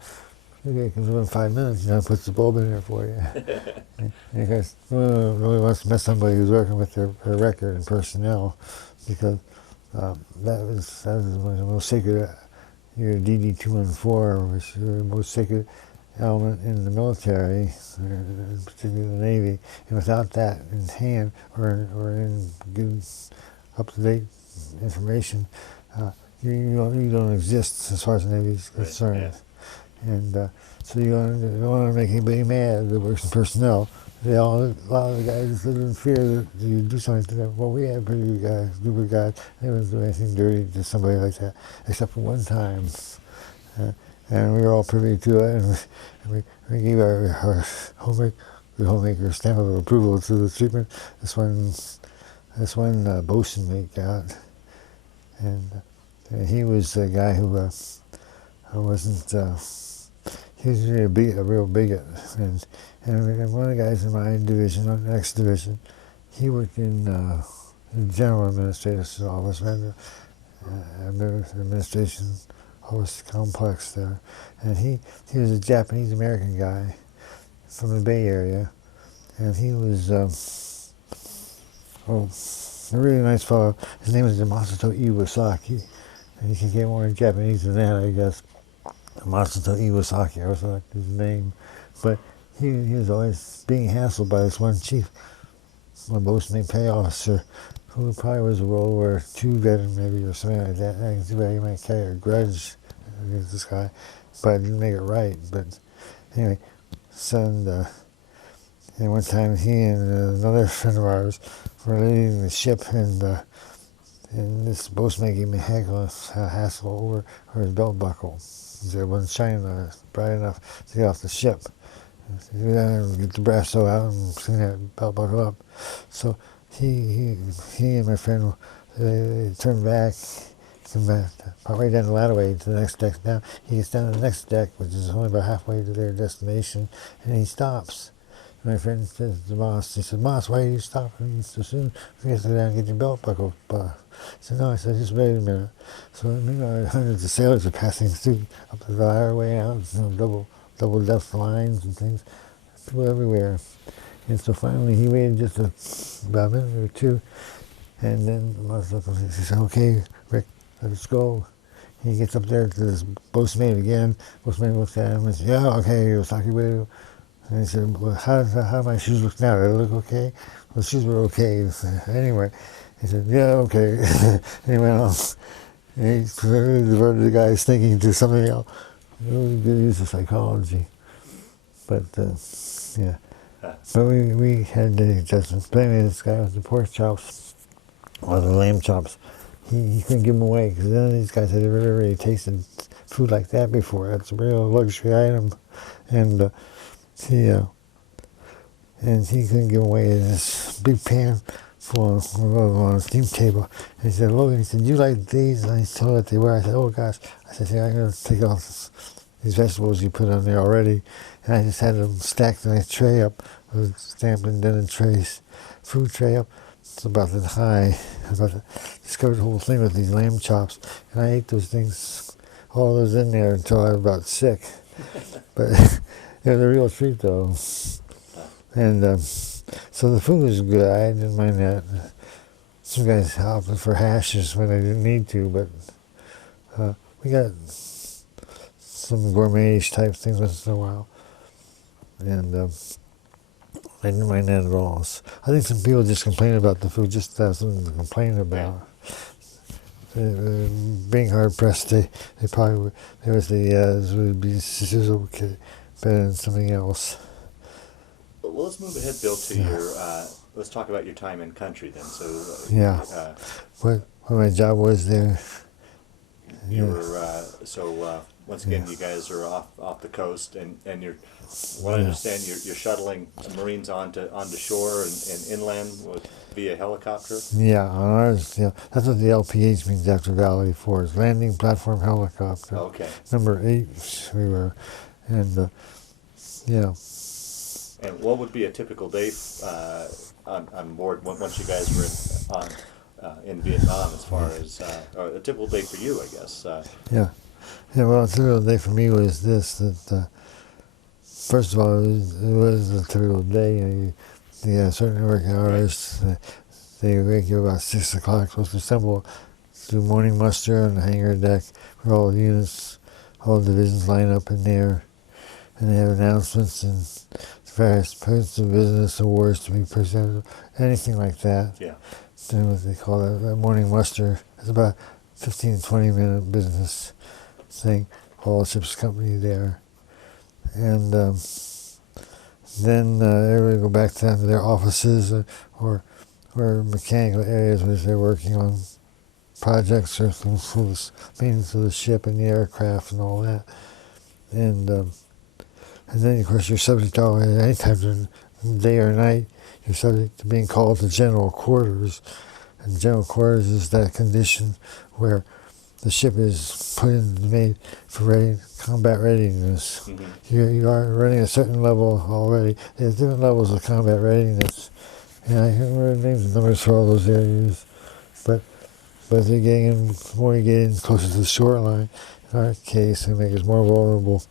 Okay, it comes in 5 minutes, puts the bulb in there for you. And because nobody wants to mess somebody who's working with their record and personnel, because that was one of the most sacred, your DD-214, which is the most sacred element in the military, particularly the Navy, and without that in hand or in good up-to-date information, you don't exist as far as the Navy is concerned. Right, yeah. And so you don't want to make anybody mad that works in personnel. A lot of the guys live in fear that you do something to them. Well, we had a pretty good guys, group of guys. They wouldn't do anything dirty to somebody like that, except for one time. And we were all privy to it, and we gave our homemaker stamp of approval to the treatment. This one bosun mate got, And he was a guy who wasn't. He was really a real bigot, and one of the guys in my division, the next division, he worked in the general administrator's office, ran the administration office complex there, and he was a Japanese American guy from the Bay Area, and he was a really nice fellow. His name was Masato Iwasaki, and you can get more Japanese than that, I guess. Masato Iwasaki, I always liked his name, but he was always being hassled by this one chief, my boatswain pay officer, who probably was a World War II veteran maybe or something like that. I can see why he might carry a grudge against this guy, but I didn't make it right. But anyway, and one time he and another friend of ours were leading the ship, and this boatswain gave me a heck of a hassle over his belt buckle. It wasn't shining bright enough to get off the ship. So go down and get the brass sew out and clean that belt buckle up. So he and my friend, they turned back, come back, partway down the ladderway to the next deck down. He gets down to the next deck, which is only about halfway to their destination, and he stops. And my friend says to Moss, he said, "Moss, why are you stopping so soon? We have to go down and get your belt buckle." I said, "No," I said, "just wait a minute." So meanwhile, hundreds of sailors are passing through up the ladderway out, double depth lines and things, people everywhere. And so finally he waited just about a minute or two, and then he said, "Okay, Rick, let's go." He gets up there to this boatswain again. Boatswain looks at him and says, "Yeah, okay, Yosaki, wait." And he said, "Well, how do my shoes look now? Do they look okay?" Well, the shoes were okay. Anyway, he said, "Yeah, okay." And he went off. And he diverted the guy's thinking to something else. Really good use of psychology. But, yeah. But we had the adjustments. But anyway, this guy with the pork chops, or the lamb chops, he couldn't give them away, because none of these guys had ever really tasted food like that before. That's a real luxury item. And he couldn't give away this big pan full on a steam table. And he said, "Logan," he said, "do you like these?" And I told him what they were. I said, "Oh gosh." I said, "Yeah, I'm going to take off these vegetables you put on there already." And I just had them stacked in a tray up, with stamped indented trays, food tray up. It's about that high. Discovered the whole thing with these lamb chops. And I ate those things, all those in there, until I was about sick. But it was a real treat, though. And so the food was good. I didn't mind that. Some guys opted for hashes when they didn't need to, but we got some gourmet-ish type things once in a while. And I didn't mind that at all. So I think some people just complain about the food, just to have something to complain about. Being hard-pressed, they probably would. They would say, "Yeah, this is okay, better than something else." Well, let's move ahead, Bill, to your. Let's talk about your time in country then. So. Yeah. What my job was there. You were once again, you guys are off the coast, and you're. What I understand, you're shuttling Marines onto shore and inland via helicopter. Yeah, on ours. Yeah, that's what the LPH means after Valley Forge, landing platform helicopter. Okay. Number 8, we were, and yeah. And what would be a typical day on board once you guys were in Vietnam, as far as or a typical day for you, I guess? Yeah. Well, a typical day for me was this: that first of all, it was a typical day. You had certain working hours. They wake you about 6 o'clock, supposed to assemble, do morning muster on the hangar deck, where all the units, all the divisions line up in there, and they have announcements and various points of business, awards to be presented, anything like that. Yeah. Then what they call that morning muster. It's about 15 to 20 minute business thing. All the ship's company there. And then everybody go back to their offices or mechanical areas where they're working on projects or things for the maintenance of the ship and the aircraft and all that. And then, of course, you're subject to any time during the day or night, you're subject to being called to general quarters. And general quarters is that condition where the ship is made for combat readiness. You are running a certain level already. There's different levels of combat readiness. And I can't remember the names and numbers for all those areas. But as you're getting in, the more you get in closer to the shoreline, in our case, it makes us more vulnerable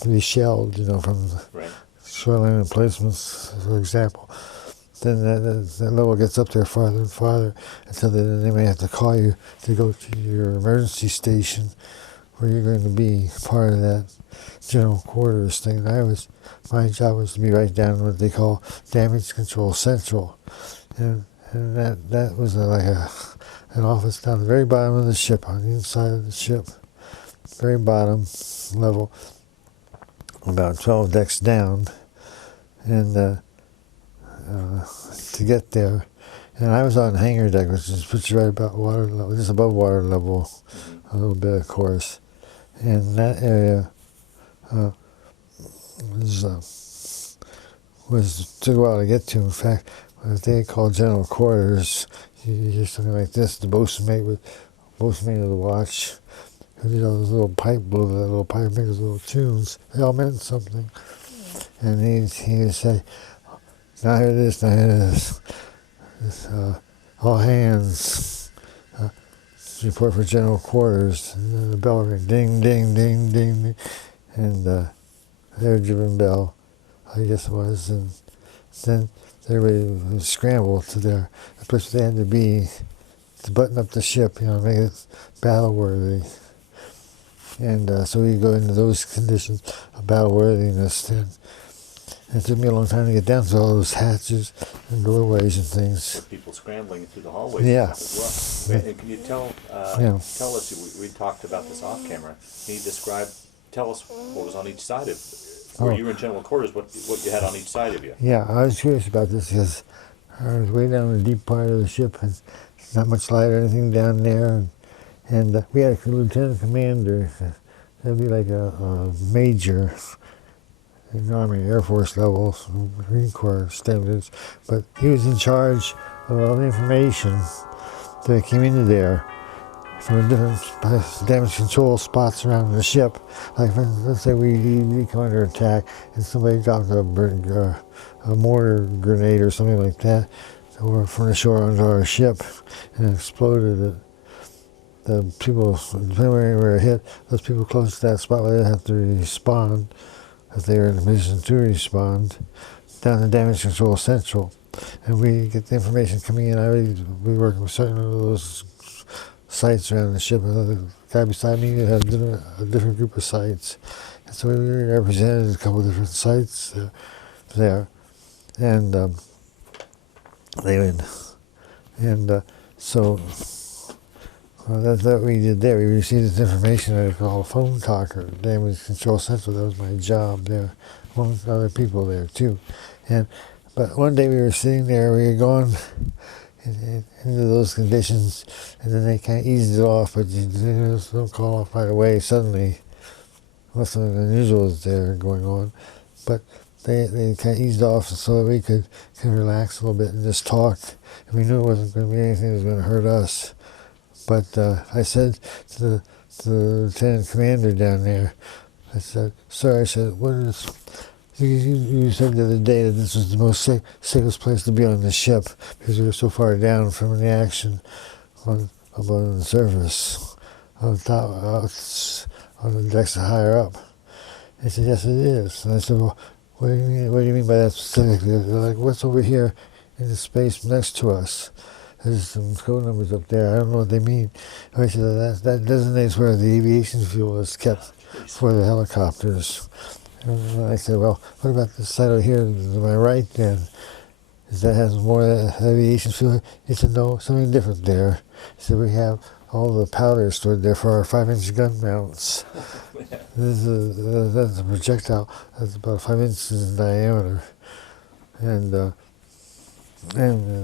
to be shelled, from the shoreline emplacements, for example. Then that level gets up there farther and farther until then they may have to call you to go to your emergency station where you're going to be part of that general quarters thing. My job was to be right down what they call damage control central. And that was like an office down the very bottom of the ship, on the inside of the ship, very bottom level, about 12 decks down. And to get there, and I was on hangar deck, which is right about water level, just above water level, a little bit, of course. And that area was took a while to get to. In fact, what they call general quarters, you hear something like this: the boatswain of the watch, who did all those little pipe blow, that little pipe makes those little tunes. They all meant something, and he would say, now hear this, now hear this. All hands, report for general quarters. And the bell ring, ding, ding, ding, ding, ding. And their driven bell, I guess it was. And then everybody would scramble to the place they had to be to button up the ship, make it battle-worthy. And so we go into those conditions of battle-worthiness. It took me a long time to get down to all those hatches and doorways and things. With people scrambling through the hallways as well. And can you tell us, we talked about this off camera, can you tell us what was on each side of where you were in general quarters, what you had on each side of you? Yeah, I was curious about this because I was way down in the deep part of the ship and not much light or anything down there. And we had a lieutenant commander, that'd be like a major, in Army, Air Force levels, Marine Corps standards, but he was in charge of all the information that came into there from different damage control spots around the ship. Like, let's say we come under attack and somebody dropped a mortar grenade or something like that from the shore onto our ship and exploded it. The people, depending where we were hit, those people close to that spot where they have to respond, if they were in a position to respond, down to Damage Control Central. And we get the information coming in. We work with certain of those sites around the ship. Another guy beside me had a different group of sites. And so we represented a couple of different sites there. And so that's what we did there. We received this information that I call a phone talker, Damage Control Central. That was my job there, among other people there too. But one day we were sitting there, we were going into those conditions, and then they kind of eased it off, but you just don't call off right away suddenly, unless something unusual is there going on. But they kind of eased off so that we could relax a little bit and just talk. And we knew it wasn't going to be anything that was going to hurt us. But I said to the lieutenant commander down there, I said, sir, I said, what is, you said the other day that this was the most safest place to be on the ship because we were so far down from the action up on the surface, on the top, on the decks higher up. He said, yes, it is. And I said, well, what do you mean by that specifically? They're like, what's over here in the space next to us? There's some code numbers up there. I don't know what they mean. I said, that designates where the aviation fuel is kept for the helicopters. And I said, well, what about this side over here to my right then? Does that have more aviation fuel? He said, no, something different there. He said, we have all the powder stored there for our 5-inch gun mounts. That's a projectile that's about 5 inches in diameter. And a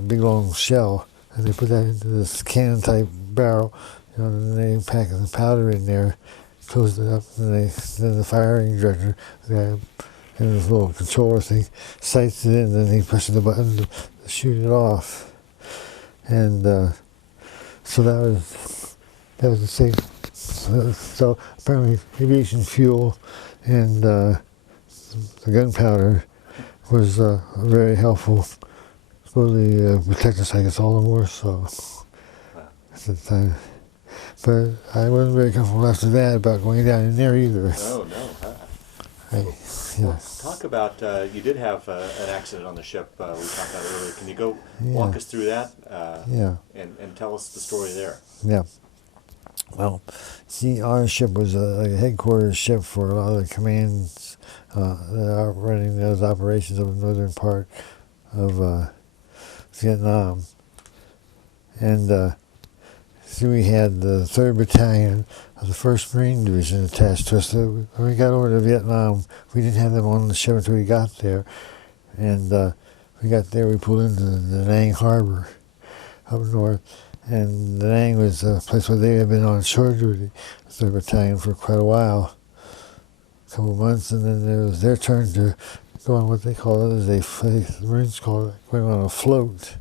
big long shell. And they put that into this cannon-type barrel, and they pack the powder in there, closed it up, and then the firing director, and this little controller thing, sights it in, and then he pushes the button to shoot it off. And so that was the same. So apparently aviation fuel and the gunpowder was very helpful. Supposedly protect us against all the war, so at the time. But I wasn't very comfortable after that about going down in there either. Oh, no. Yeah. Well, talk about, you did have an accident on the ship we talked about earlier. Can you go walk us through that and tell us the story there? Yeah. Well, see, our ship was like a headquarters ship for a lot of the commands that are running those operations of the northern part of Vietnam. And see, we had the 3rd Battalion of the 1st Marine Division attached to us. So when we got over to Vietnam, we didn't have them on the ship until we got there. And we got there, we pulled into the Da Nang Harbor up north. And Da Nang was a place where they had been on shore duty, the 3rd Battalion, for quite a while, a couple of months. And then it was their turn to go on what they call it, the Marines call it, going on a float.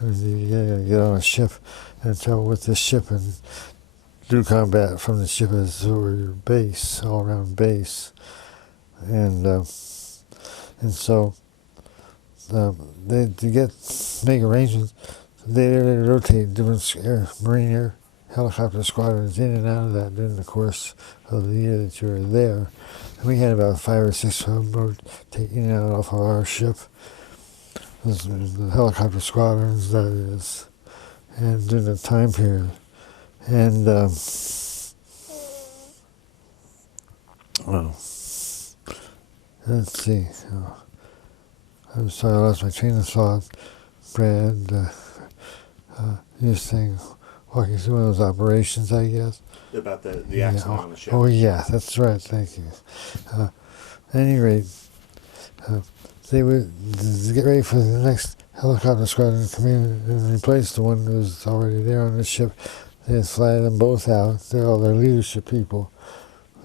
You gotta get on a ship and travel with this ship and do combat from the ship as your base, all-around base. And so they make arrangements. They rotate different Marine air helicopter squadrons in and out of that during the course of the year that you were there. And we had about 5 or 6 of them rotating in and out off of our ship. The helicopter squadrons, that is, and during the time period. And let's see. I'm sorry, I lost my train of thought. Brad, you were saying, walking through one of those operations, I guess. About the accident on the ship. Oh, yeah, that's right, thank you. At any rate, they would get ready for the next helicopter squadron to come in and replace the one who was already there on the ship. They'd fly them both out. They're all their leadership people.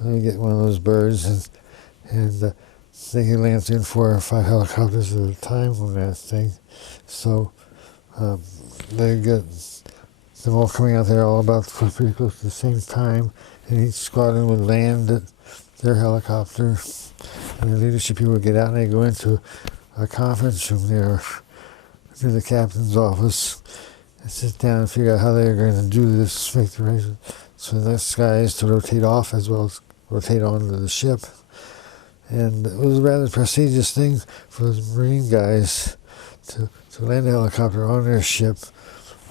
They get one of those birds, and they can land 3 and 4 or 5 helicopters at a time on that thing. So they get them all coming out there all about pretty close to the same time, and each squadron would land at their helicopter, and the leadership people would get out and they go into a conference room there near the captain's office and sit down and figure out how they're going to do this, make the arrangements. So the next guy is to rotate off as well as rotate onto the ship. And it was a rather prestigious thing for those Marine guys to land a helicopter on their ship,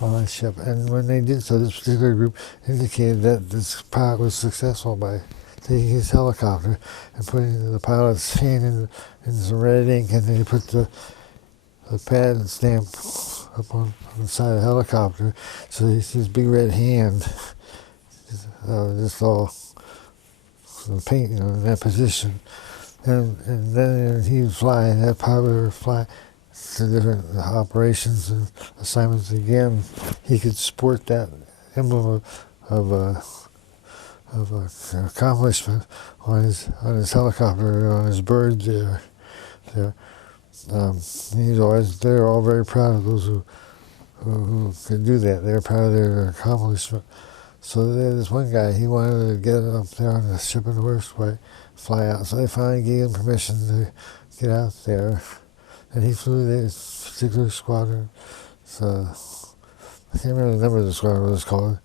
on that ship. And when they did so, this particular group indicated that this pilot was successful by taking his helicopter and putting the pilot's hand in some red ink, and then he put the pad and stamp up on the side of the helicopter. So he sees his big red hand, just all paint, in that position. And then he would fly, and that pilot would fly to different operations and assignments again. He could sport that emblem of accomplishment on his helicopter, on his bird there. They're all very proud of those who could do that. They're proud of their accomplishment. So there's this one guy, he wanted to get up there on the ship in the worst way, fly out. So they finally gave him permission to get out there. And he flew this particular squadron. So I can't remember the number of the squadron, what it was called.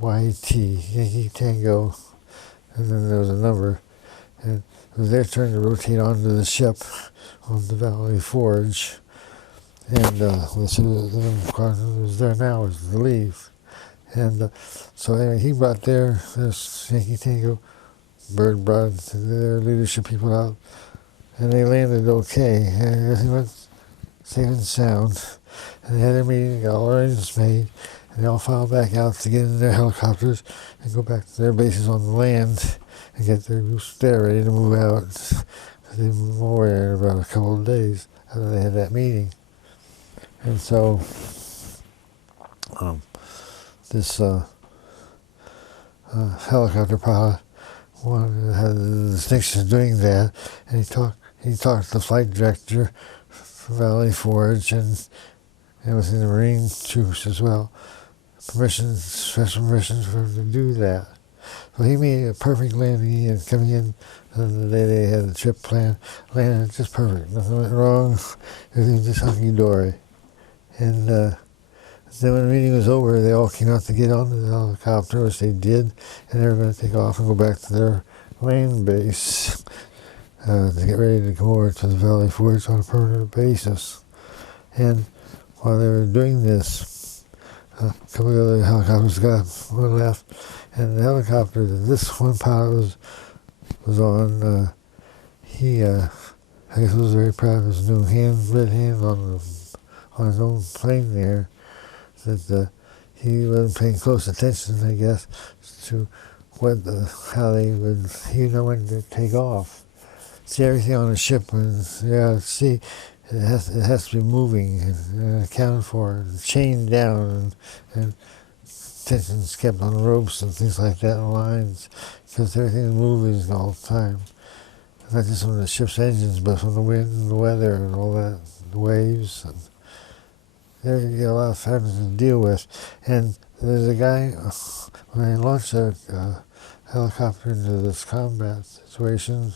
YT, Yankee Tango. And then there was a number. And it was their turn to rotate onto the ship on the Valley Forge. And the squadron was there now, was to leave. And so anyway, he brought this Yankee Tango bird brought their leadership people out, and they landed okay. And everything went safe and sound. And they had their meeting, got all arrangements made, and they all filed back out to get in their helicopters and go back to their bases on the land and get their groups there ready to move out. They moved over there in about a couple of days after they had that meeting. And so this helicopter pilot had the distinction of doing that, and he talked to the flight director for Valley Forge, and and was in the Marine troops as well. Special permissions for him to do that. So he made a perfect landing and coming in on the day they had the trip planned, landed just perfect. Nothing went wrong. Everything was just hunky-dory. And then when the meeting was over, they all came out to get on the helicopter, which they did, and they were going to take off and go back to their land base to get ready to come over to the Valley Forge on a permanent basis. And while they were doing this, a couple of other helicopters got one left, and the helicopter that this one pilot was on, he I guess was very proud of his new red hand on his own plane there. That he wasn't paying close attention, I guess, to how he know when to take off. See, everything on a ship when you're out at sea, it has to be moving and accounted for, and chained down, and tensions kept on ropes and things like that and lines, because everything's moving all the time. Not just from the ship's engines, but from the wind and the weather and all that, the waves. And there you get a lot of factors to deal with. And there's a guy, when they launched a helicopter into this combat situation,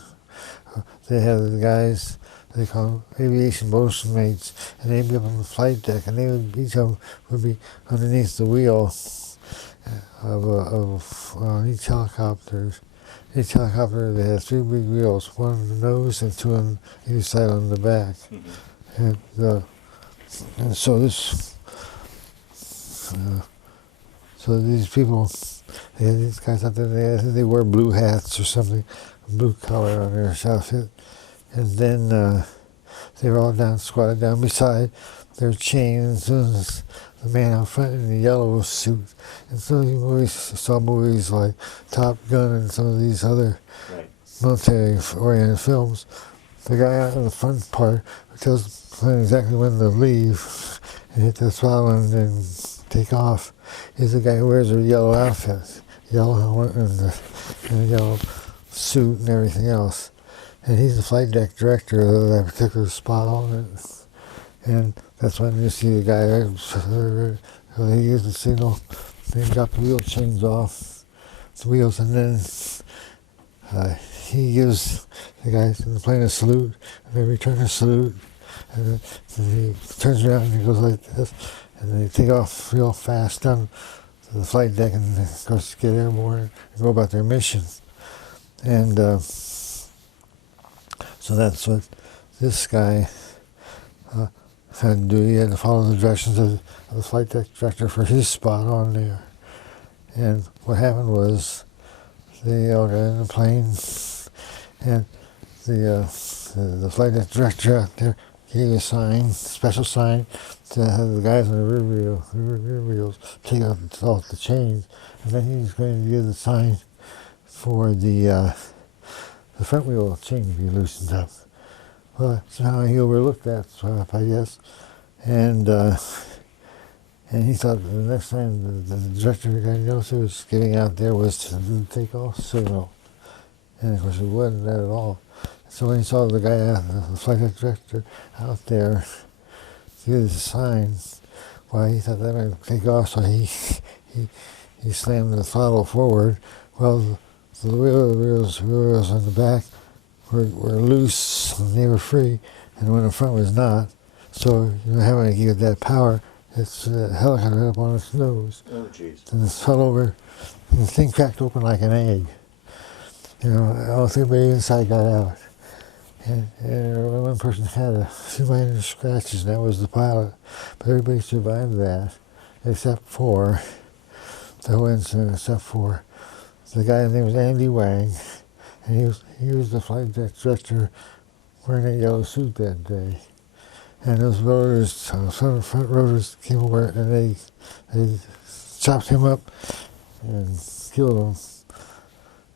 they had the guys, they call them aviation bosun mates, and they'd be up on the flight deck, and each of them would be underneath the wheel of each helicopter. Each helicopter, they had 3 big wheels, one on the nose and 2 on each side on the back. Mm-hmm. And so these people, they had these guys out there, they wear blue hats or something, blue collar on their outfit, and then they were all squatted down beside their chains. The man out front in the yellow suit. And so you saw movies like Top Gun and some of these other military-oriented films. The guy out in the front part tells the plane exactly when to leave and hit the throttle and then take off is the guy who wears a yellow outfit, yellow helmet and a yellow suit and everything else. And he's the flight deck director of that particular spot on it. And that's when you see the guy, he gives the signal, they got the wheel chains off, the wheels, and then he gives the guys in the plane a salute, and they return a salute, and then he turns around and he goes like this, and they take off real fast down to the flight deck, and of course get airborne and go about their mission. And so that's what this guy had to do. He had to follow the directions of the flight deck director for his spot on there. And what happened was they all got in the plane, and the flight deck director out there gave a sign, special sign, to have the guys on the rear wheels take off the chains, and then he was going to give the sign for the front wheel chain to be loosened up. Well, somehow he overlooked that stuff, I guess, and he thought the next time the director who was getting out there was to do the takeoff signal, and of course it wasn't that at all. So when he saw the guy, the flight director, out there give the sign, well, he thought that might take off, so he slammed the throttle forward. Well, the wheels on the back were loose and they were free, and the one in front was not. So having to give that power, it's helicopter right up on its nose. Oh, jeez. And it fell over, and the thing cracked open like an egg. Almost everybody inside got out. And one person had a few minor scratches, and that was the pilot. But everybody survived that, except for the whole incident, except for the guy's name was Andy Wang. And he was the flight deck director wearing a yellow suit that day. And those rotors, front rotors came over and they chopped him up and killed him.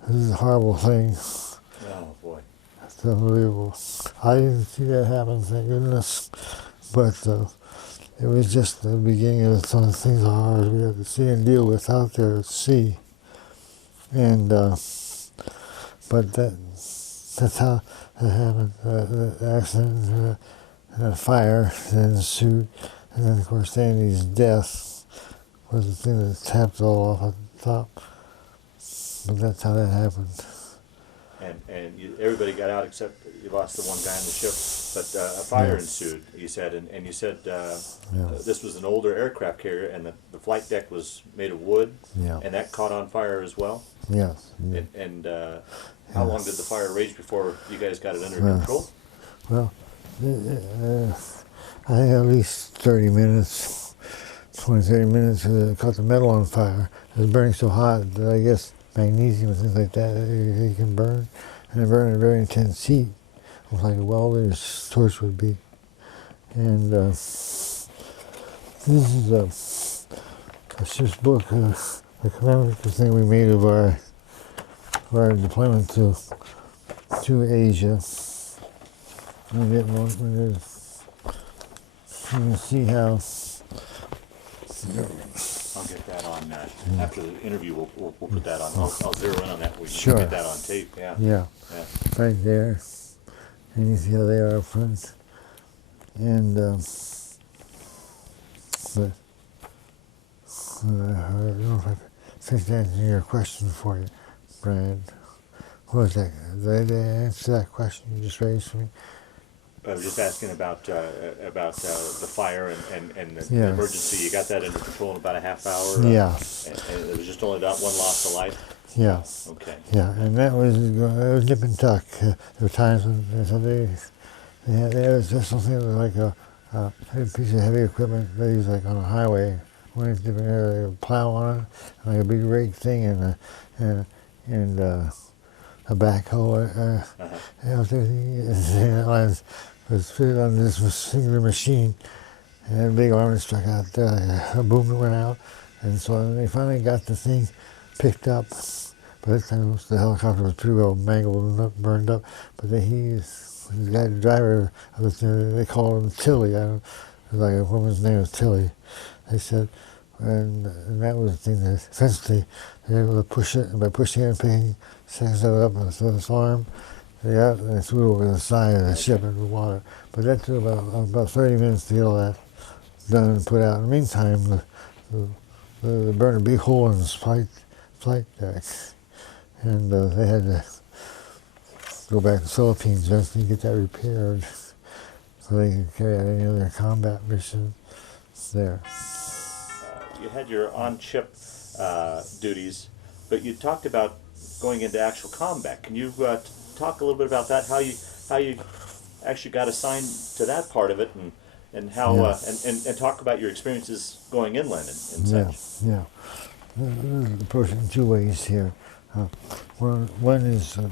This is a horrible thing. Oh, boy. It's unbelievable. I didn't see that happen, thank goodness. But it was just the beginning of some of the things we had to see and deal with out there at sea. And but that's how it happened. The accident and a fire that ensued, And then, of course, Sandy's death was the thing that tapped it all off at the top. But that's how that happened. And everybody got out except you lost the one guy on the ship. But a fire ensued, you said, and you said this was an older aircraft carrier, and the flight deck was made of wood, and that caught on fire as well. Yes. And how long did the fire rage before you guys got it under control? Well, I think at least 30 minutes, 20, 30 minutes, it caught the metal on fire. It was burning so hot that I guess magnesium and things like that, it can burn. And it burned at a very intense heat, almost like a welder's torch would be. And this is a ship's book, a commemorative thing we made of our deployment to Asia. And you can see how. I'll get that on after the interview. We'll put that on. I'll zero in on that. We can get that on tape. Yeah. Right there, and you see how they are up front. And but I don't know if I finished answering your question for you, Brad. What was that? Did I answer that question you just raised for me? I was just asking about the fire and the emergency. You got that under control in about a half hour? Yeah. And it was just only that one loss of life? Yeah. Okay. Yeah, and that was nip and tuck. There were times when there was just something like a piece of heavy equipment they use like on a highway. When it's different area, a plow on it, like a big rake thing, and a backhoe. Everything was fitted on this singular machine, and a big arm struck out there, like a boom that went out, and so they finally got the thing picked up. But this time the helicopter was pretty well mangled and burned up. But the guy, the driver of the thing, they called him Tilly. Like a woman's name was Tilly. They said, and that was the thing that eventually they were able to push it, and by pushing it and picking seconds of it up with this arm, they threw it over the side of the ship into the water. But that took about 30 minutes to get all that done and put out. In the meantime, they burned a big hole in the flight deck, and they had to go back to the Philippines eventually to get that repaired so they could carry out any other combat mission there. You had your on-ship duties, but you talked about going into actual combat. Can you talk a little bit about that? How you actually got assigned to that part of it, and how and talk about your experiences going inland and such. Yeah. Approach it in two ways here. One is trying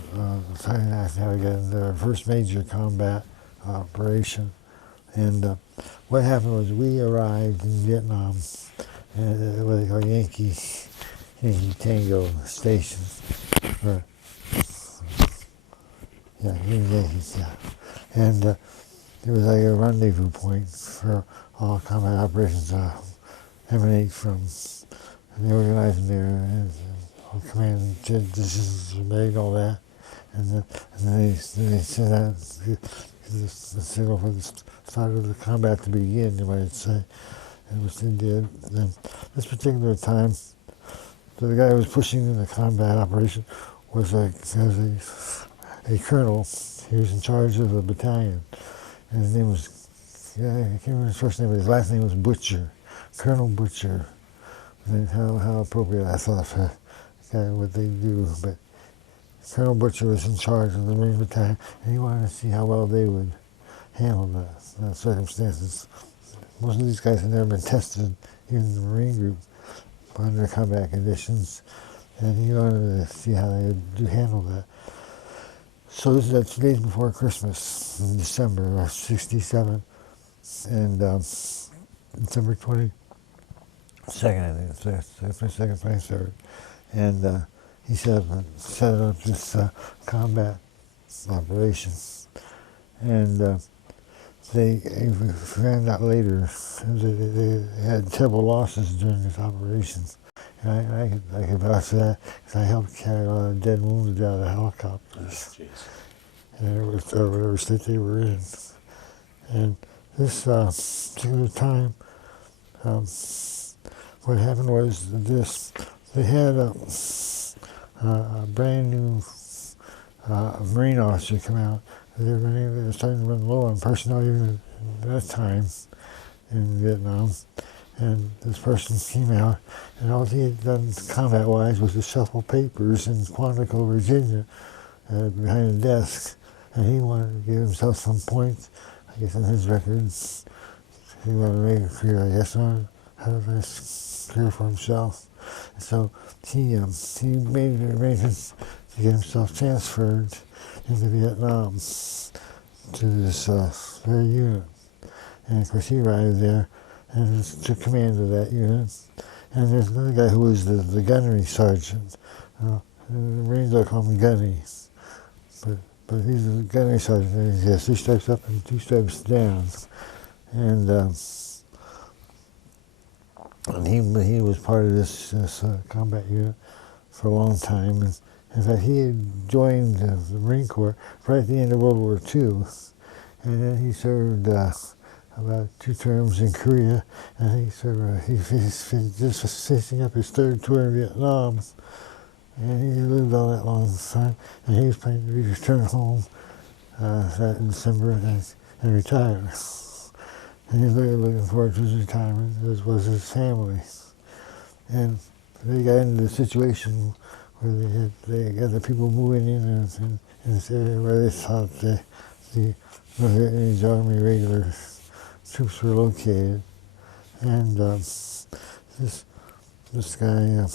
to navigate the first major combat operation, and what happened was we arrived in Vietnam at what they call Yankee Tango Station. Yankees, and it was like a rendezvous point for all combat operations emanate from. And they organized them there, and command decisions were made, all that, and then they sent out the signal for the start of the combat to begin, you might say, and which they did. And this particular time, the guy who was pushing in the combat operation was a colonel. He was in charge of the battalion, and his name was, I can't remember his first name, but his last name was Butcher, Colonel Butcher. And how appropriate I thought for what they do, but Colonel Butcher was in charge of the Marine Battalion, and he wanted to see how well they would handle the circumstances. Most of these guys had never been tested, even in the Marine group, under combat conditions, and he wanted to see how they would handle that. So this is 2 days before Christmas, in December of '67, and December 22nd, I think, it's my second, 23rd, and he set up this combat operation, and they found out later that they had terrible losses during this operation, and I could vouch for that because I helped carry a lot of dead wounded out of the helicopters, and it was whatever state they were in, and this particular time. what happened was this: they had a brand new Marine officer come out. They were starting to run low on personnel even at that time in Vietnam. And this person came out, and all he had done combat-wise was to shuffle papers in Quantico, Virginia, behind a desk. And he wanted to give himself some points, I guess, on his records. He wanted to make a career, I guess, on how a nice career for himself. And so he made arrangements to get himself transferred into Vietnam to this very unit. And of course he arrived there and took command of that unit. And there's another guy who was the gunnery sergeant. The Marines all call him Gunny. But he's a gunnery sergeant, and he has 3 steps up and 2 steps down. And he was part of this combat unit for a long time. And in fact, he had joined the Marine Corps right at the end of World War II. And then he served about 2 terms in Korea. And he's just finishing up his 3rd tour in Vietnam. And he lived all that long time. And he was planning to return home that in December and retire. And he was looking forward to his retirement, as was his family. And they got into the situation where they got the people moving in this area where they thought the Vietnamese Army regular troops were located. And this guy,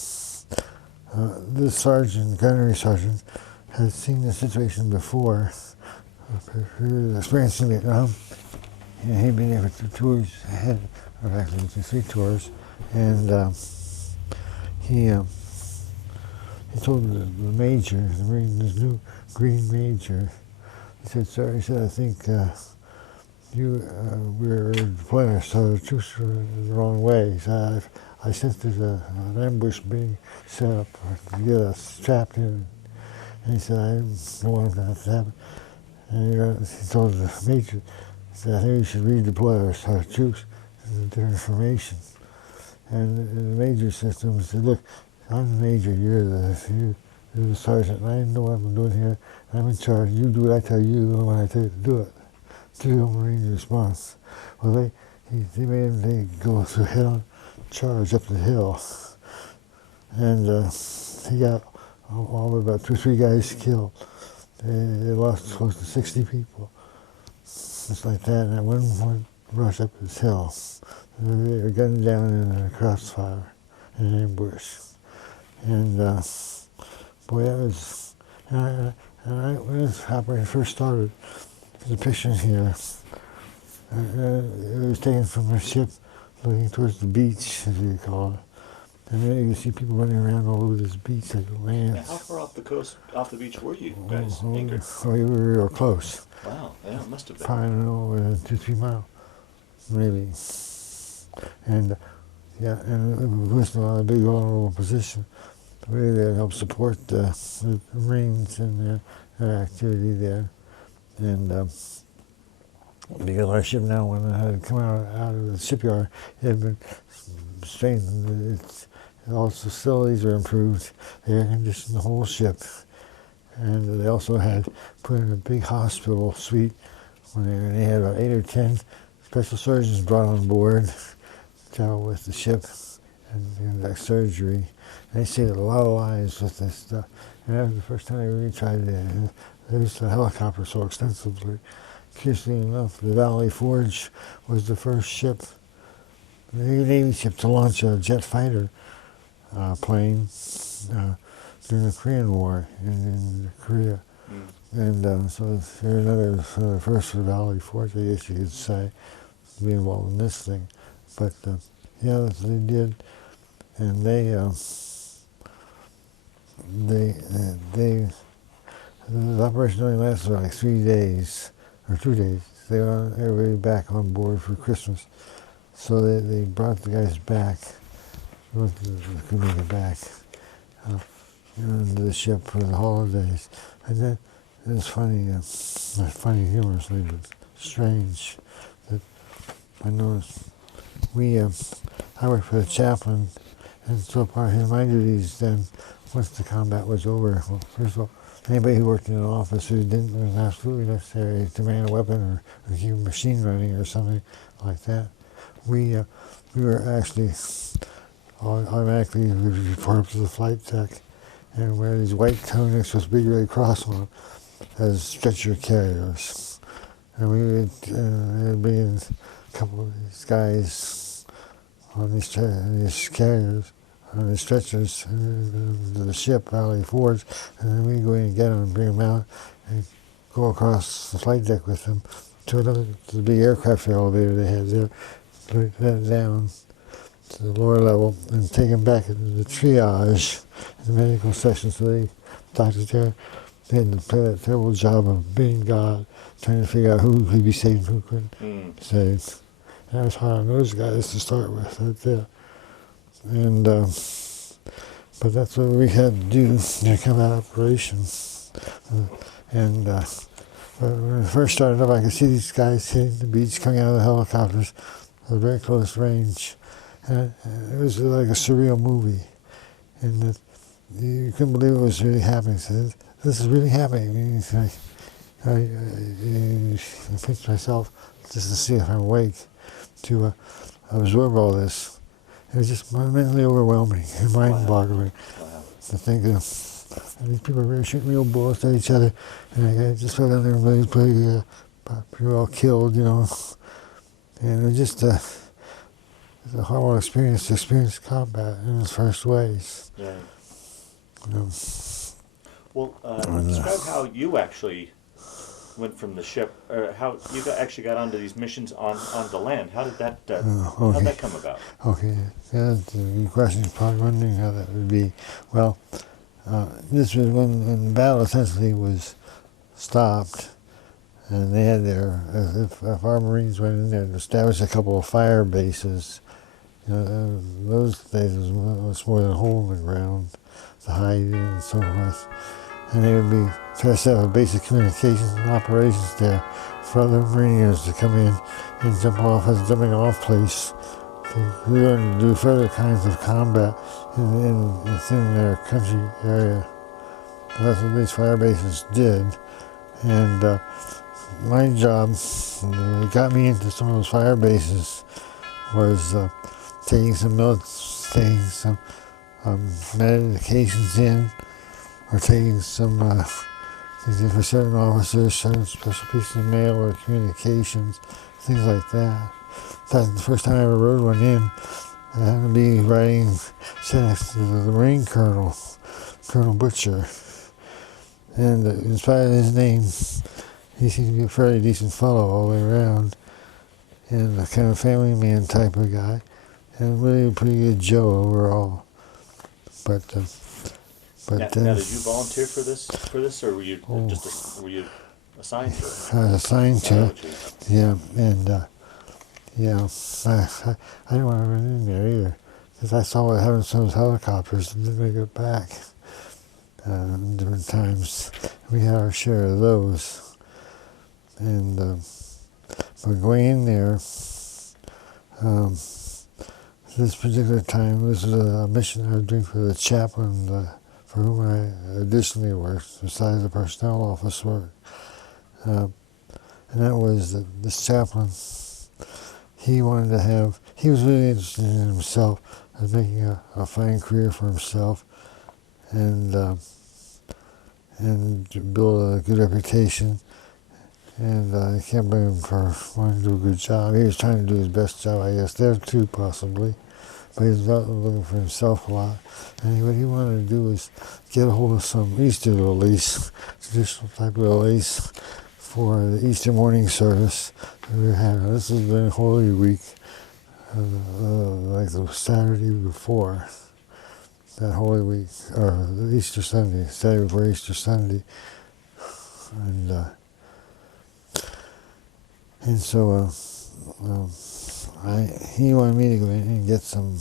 this sergeant, gunnery sergeant, had seen the situation before, experiencing Vietnam. And he'd been there for 2 tours ahead, or actually 3 tours, and he told the major, this new Green Major, he said, "Sir," he said, "I think we're deploying our troops the wrong way." He said, I sense there's an ambush being set up to get us trapped in. And he said, "I don't want that to happen." And he told the major, he said, "I think we should redeploy our troops to different information." And the major said to him, "Look, I'm the major, you're the sergeant, and I know what I'm doing here. I'm in charge. You do what I tell you when I tell you to do it." Typical Marine response. Well, they made him go through head-on charge up the hill, and he got all about 2 or 3 guys killed. They lost close to 60 people, just like that. And that one rush up this hill, they were gunned down in a crossfire, in an ambush. And boy, that was. When this operation first started, there's a picture here. It was taken from a ship looking towards the beach, as you call it. And then you can see people running around all over this beach like land. How far off the beach were you guys anchored? We were real close. Wow, yeah, it must have been. Probably, I don't know, 2-3 miles, maybe. And it was a big vulnerable position. Really, that helped support the Marines and their activity there. And because our ship now, when it had come out of the shipyard, it had been strengthened. All its facilities were improved. They air conditioned the whole ship. And they also had put in a big hospital suite when they had about 8 or 10 special surgeons brought on board to travel with the ship and conduct surgery. They saved a lot of lives with this stuff. And that was the first time they really tried to use the helicopter so extensively. Curiously enough, the Valley Forge was the first ship, the Navy ship, to launch a jet fighter plane during the Korean War in Korea. And so there's another first for the Valley Forge, I guess you could say, to be involved in this thing. But yeah, they did. And the operation only lasted like 3 days, or 2 days. They got everybody back on board for Christmas. So they brought the guys back, could make it back, into the ship for the holidays. And then it was funny, not funny humorously, but strange, that I noticed I worked for the chaplain, and so part of my duties then, once the combat was over, well, first of all, anybody who worked in an office who didn't, it was absolutely necessary to man a weapon or keep a machine running or something like that. We were actually automatically reported to the flight tech and wear these white tunics with big red cross on them as stretcher carriers. And we would be in a couple of these guys on these carriers, on the stretchers, to the ship, Valley Forge, and then we go in and get them and bring them out and go across the flight deck with them to the big aircraft elevator they had there, put that down to the lower level and take them back into the triage in the medical section. So they, doctors there, they had to play that terrible job of being God, trying to figure out who could be saved and who couldn't be saved. And that was hard on those guys to start with, right there. And, but that's what we had to do in combat operations. When I first started up, I could see these guys hitting the beach, coming out of the helicopters at very close range. And it was like a surreal movie. And that you couldn't believe it was really happening. So this is really happening. I pinched myself just to see if I'm awake to absorb all this. It was just mentally overwhelming and mind-boggling. Wow. To think of these people were shooting real bullets at each other, and I just felt like everybody was pretty well killed, you know. And it was just a horrible experience to experience combat in its first ways. Yeah. You know. Well, describe how you actually went from the ship, or how you actually got onto these missions on the land. How did that how did that come about? Okay, that's a good question. You're probably wondering how that would be. Well, this was when the battle essentially was stopped, and they had if our Marines went in there and established a couple of fire bases. You know, those days was much more than a hole in the ground to hide in and so forth. And they would be trying to set up basic communications and operations there for other Marines to come in and jump off as a jumping off place to learn to do further kinds of combat within their country area. And that's what these fire bases did. And my job, that got me into some of those fire bases, was taking some medications in, or taking some things in for certain officers, certain special pieces of mail or communications, things like that. That's the first time I ever rode one in. I happened to be riding next to the Marine Colonel, Colonel Butcher. And in spite of his name, he seemed to be a fairly decent fellow all the way around, and a kind of family man type of guy, and really a pretty good Joe overall. But now, did you volunteer for this, or were you were you assigned to it? I was assigned to it. Yeah, and I didn't want to run in there either, because I saw what happened to some of those helicopters and didn't make it back. Different times we had our share of those, and but going in there, this particular time, this was a mission I was doing for the chaplain, for whom I additionally worked besides the personnel office work, and that was that this chaplain, he was really interested in himself, as making a fine career for himself, and to build a good reputation. And I can't blame him for wanting to do a good job. He was trying to do his best job, I guess, there too, possibly. But he was looking for himself a lot. And what he wanted to do was get a hold of some Easter release, traditional type of release, for the Easter morning service that we were having. This was during Holy Week, like the Saturday before that Holy Week, or Easter Sunday, Saturday before Easter Sunday. And so he wanted me to go in and get some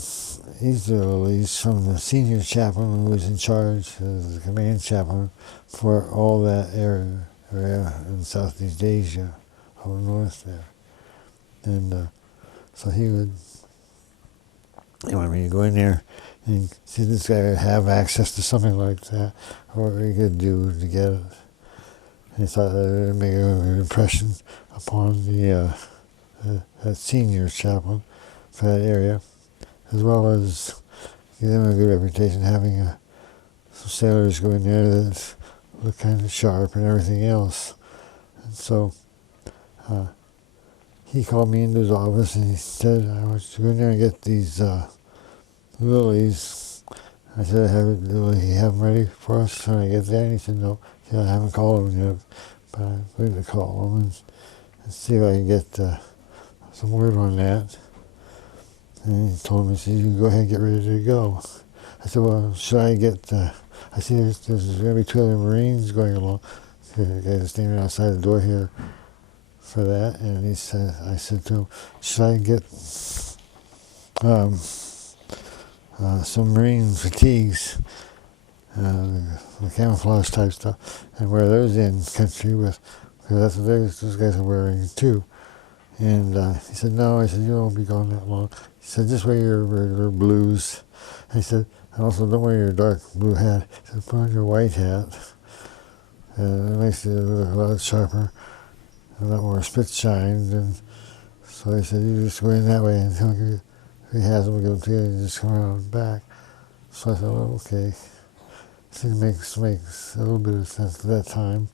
Easter release from the senior chaplain who was in charge, as the command chaplain, for all that area in Southeast Asia, over north there. And so he would He wanted me to go in there and see this guy have access to something like that, or what he could do to get it. And he thought that it would make a good impression upon the senior chaplain for that area, as well as give them a good reputation, having some sailors go in there that look kind of sharp and everything else. And so he called me into his office and he said, I want you to go in there and get these lilies. I said, will he have them ready for us when I get there? And he said, no. He said, I haven't called him yet, but I'm going to call him and see if I can get some word on that. And he told me, he said, you can go ahead and get ready to go. I said, well, should I get, I see there's going to be 2 other Marines going along. The guy's standing outside the door here for that. And he said, I said to him, should I get some Marine fatigues, the camouflage type stuff, and wear those in country with, because that's what those guys are wearing too. And he said, no. I said, you won't be gone that long. He said, just wear your blues. And he said, and also don't wear your dark blue hat. He said, put on your white hat. It makes it look a lot sharper, a lot more spit shined. And so he said, you just go in that way and tell him if he has them, we'll give them to you and just come around back. So I said, well, okay. It makes a little bit of sense at that time.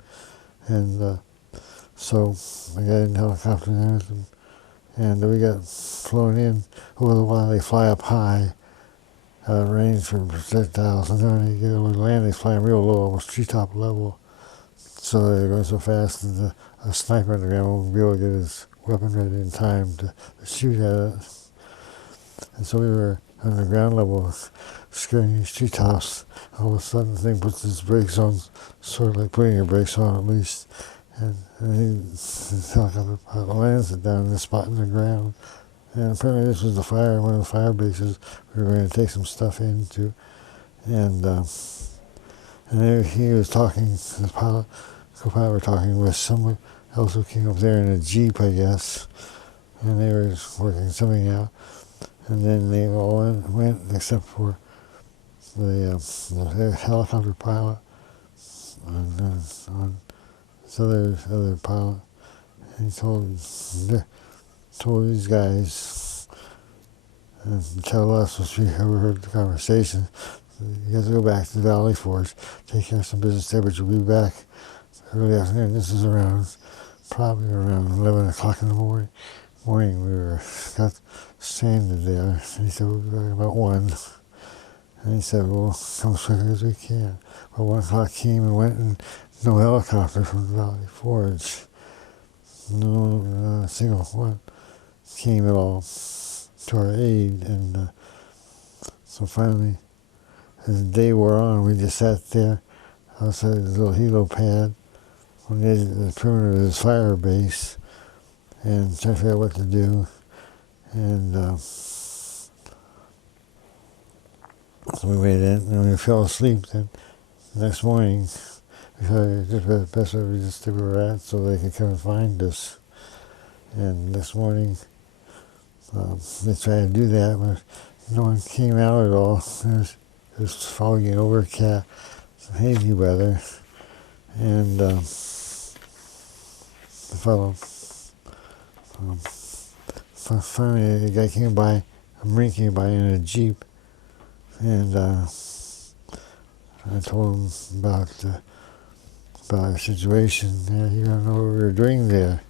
And so I got in the helicopter and we got flown in over the while. They fly up high, range for projectiles, and then when they get over the land, they fly real low, almost treetop level. So they're going so fast that a sniper on the ground won't be able to get his weapon ready in time to shoot at it. And so we were on the ground level, scaring these treetops. All of a sudden, the thing puts its brakes on, sort of like putting your brakes on at least. And the helicopter pilot lands it down in the spot in the ground. And apparently this was one of the fire bases we were going to take some stuff into. And there he was talking, the co-pilot were talking with someone else who came up there in a Jeep, I guess. And they were working something out. And then they all went except for the helicopter pilot and this other pilot. And he told these guys and tell us, which we overheard the conversation, you guys go back to the Valley Forge, take care of some business there, but you'll be back early afternoon. This is probably around 11 o'clock in the morning. We got stranded there. And he said, we'll be back about 1. And he said, well, come as quickly as we can. Well, 1 o'clock came and went, and no helicopter from the Valley Forge. No single one came at all to our aid. And so finally, as the day wore on, we just sat there outside this little helo pad on the edge of the perimeter of this fire base and trying to figure out what to do. And so we waited, and we fell asleep. Then the next morning, we thought it was just best if we just stay where we were at so they could come and find us. And next morning, they tried to do that, but no one came out at all. It was foggy and overcast, some hazy weather, and the fellow, finally, a guy came by, a Marine came by in a Jeep, and I told him about our situation. Yeah, he didn't know what we were doing there.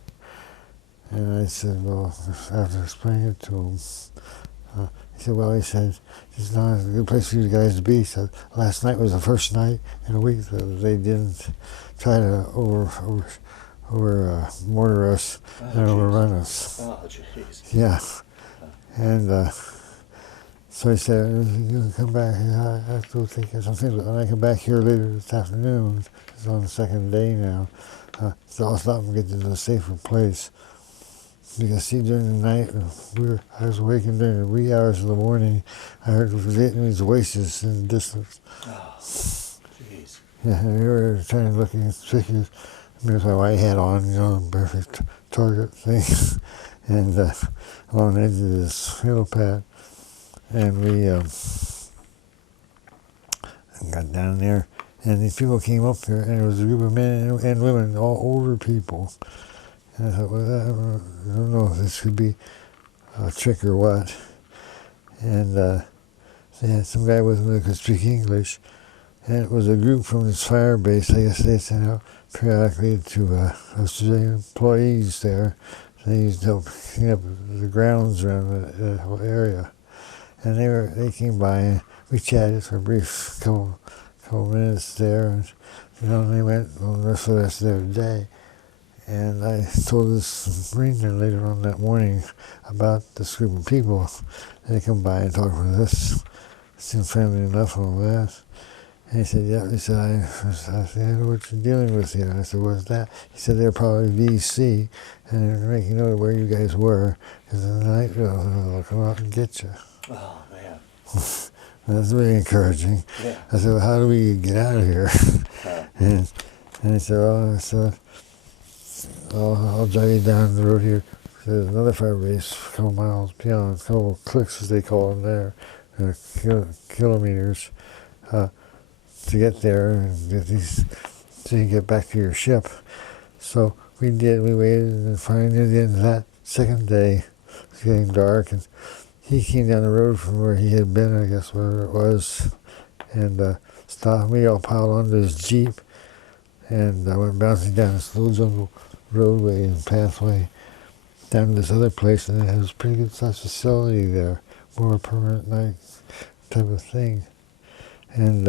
And I said, well, after explaining it to him, he said, well, he said, it's not a good place for you guys to be. He said, last night was the first night in a week that they didn't try to mortar us and overrun us. Oh, jeez. Yeah. And so he said, you can come back. I have to go take care of some things. And I come back here later this afternoon. It's on the second day now. So I'll stop and get to a safer place. Because see, during the night, I was awakened during the wee hours of the morning. I heard Vietnamese voices in the distance. Oh, jeez. Yeah, and they were trying to look at tricky. With my white hat on, perfect target thing. And along the edge of this hill pad. And we got down there, and these people came up there, and it was a group of men and women, all older people. And I thought, well, I don't know if this could be a trick or what. And they had some guy with them that could speak English, and it was a group from this fire base. I guess they sent out periodically to civilian employees there. They used to help clean up the grounds around the whole area. And they came by, and we chatted for a brief couple minutes there, and they went on the rest of their day. And I told this Marine there later on that morning about this group of people. They come by and talk with us. Seemed friendly enough and all that. And he said, yeah. He said, I said, I know what you're dealing with here. And I said, what's that? He said, they're probably VC, and they're making note of where you guys were, because in the night they'll come out and get you. Oh, man. That's really encouraging. Yeah. I said, well, how do we get out of here? And he said, I'll drive you down the road here. There's another fire base a couple miles beyond, a couple of clicks as they call them there, kilometers to get there and get these, so you can get back to your ship. So we did, we waited, and finally near the end of that second day, it was getting dark, and he came down the road from where he had been, I guess, wherever it was, and stopped me, all piled onto his Jeep, and I went bouncing down this little jungle roadway and pathway down to this other place, and it has a pretty good sized facility there, more permanent night type of thing. And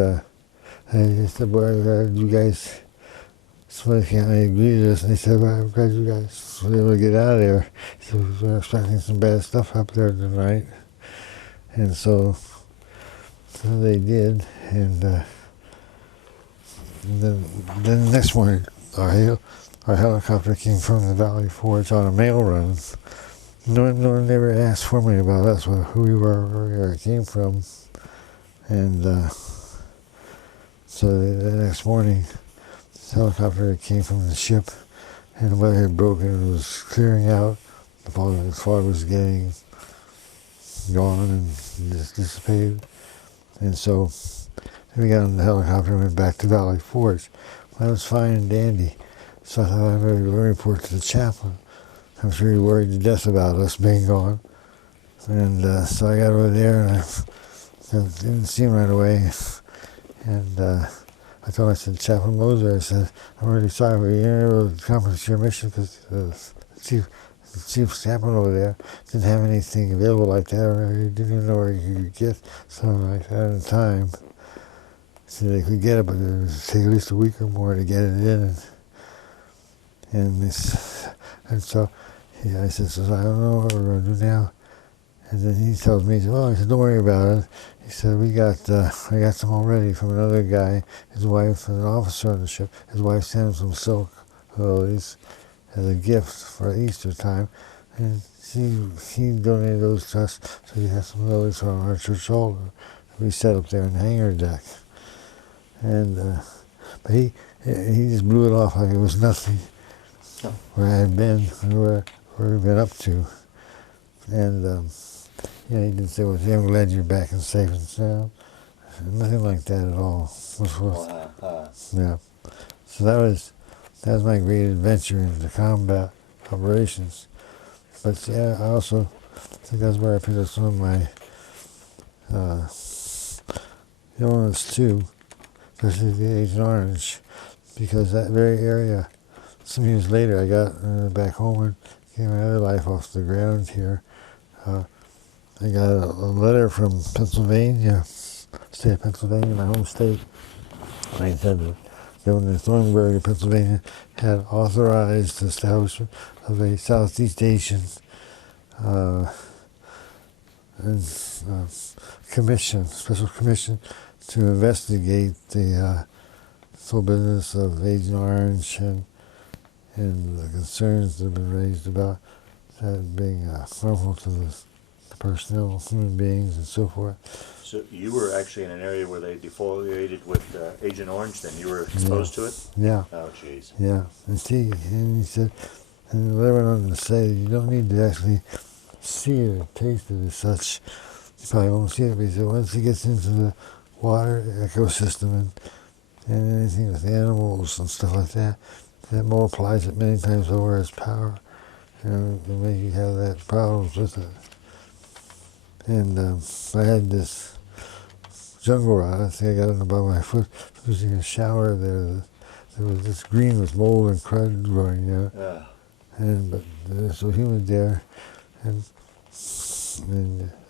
I said, well, you guys, somebody can't agree to this, and he said, well, I'm glad you guys were able to get out of there. He said, we were expecting some bad stuff up there tonight. And so they did, and then the next morning, our helicopter came from the Valley Forge on a mail run. No one ever asked formally about us, who we were, where we came from. And so the next morning, this helicopter came from the ship, and the weather had broken. It was clearing out. The fog was getting gone and just dissipated. And so we got on the helicopter and went back to Valley Forge. Well, that was fine and dandy. So I thought I'd better go report to the chaplain. I'm sure he worried to death about us being gone. And so I got over there, and I didn't see him right away. And I told him, I said, Chaplain Moser, I said, I'm really sorry, but you're able to accomplish your mission because the chief chaplain over there didn't have anything available like that, or he didn't even know where you could get something like that in time. So they could get it, but it would take at least a week or more to get it in. And so I said, so I don't know what we're going to do now. And then he tells me, he said, don't worry about it. He said, I got some already from another guy, his wife, an officer on the ship. His wife sent him some silk lilies as a gift for Easter time. And he donated those to us, so he has some lilies from our church altar. We set up there in the hangar deck. And but he just blew it off like it was nothing. Where I had been, where we've been up to. And he didn't say, well, I'm glad you're back and safe and sound. Nothing like that at all. Yeah. So that was my great adventure into combat operations. But yeah, I also think that's where I picked up some of my illness too, especially the Agent Orange, because that very area, some years later, I got back home and came my other life off the ground here. I got a letter from Pennsylvania, state of Pennsylvania, my home state. I said that Governor Thornburg of Pennsylvania had authorized the establishment of a Southeast Asian special commission to investigate the whole business of Agent Orange and the concerns that have been raised about that being harmful to the personnel, human beings, and so forth. So you were actually in an area where they defoliated with Agent Orange, then you were exposed to it? Yeah. Oh, jeez. Yeah. And he said, and they went on to say, you don't need to actually see it or taste it as such. you probably won't see it, but he said once it gets into the water ecosystem and anything with animals and stuff like that, that multiplies it many times over its power. You know, to make you have that problems with it. And I had this jungle rod. I think I got it above my foot. Using a shower there. There was this green with mold and crud growing out. Yeah. And but it was so humid there, and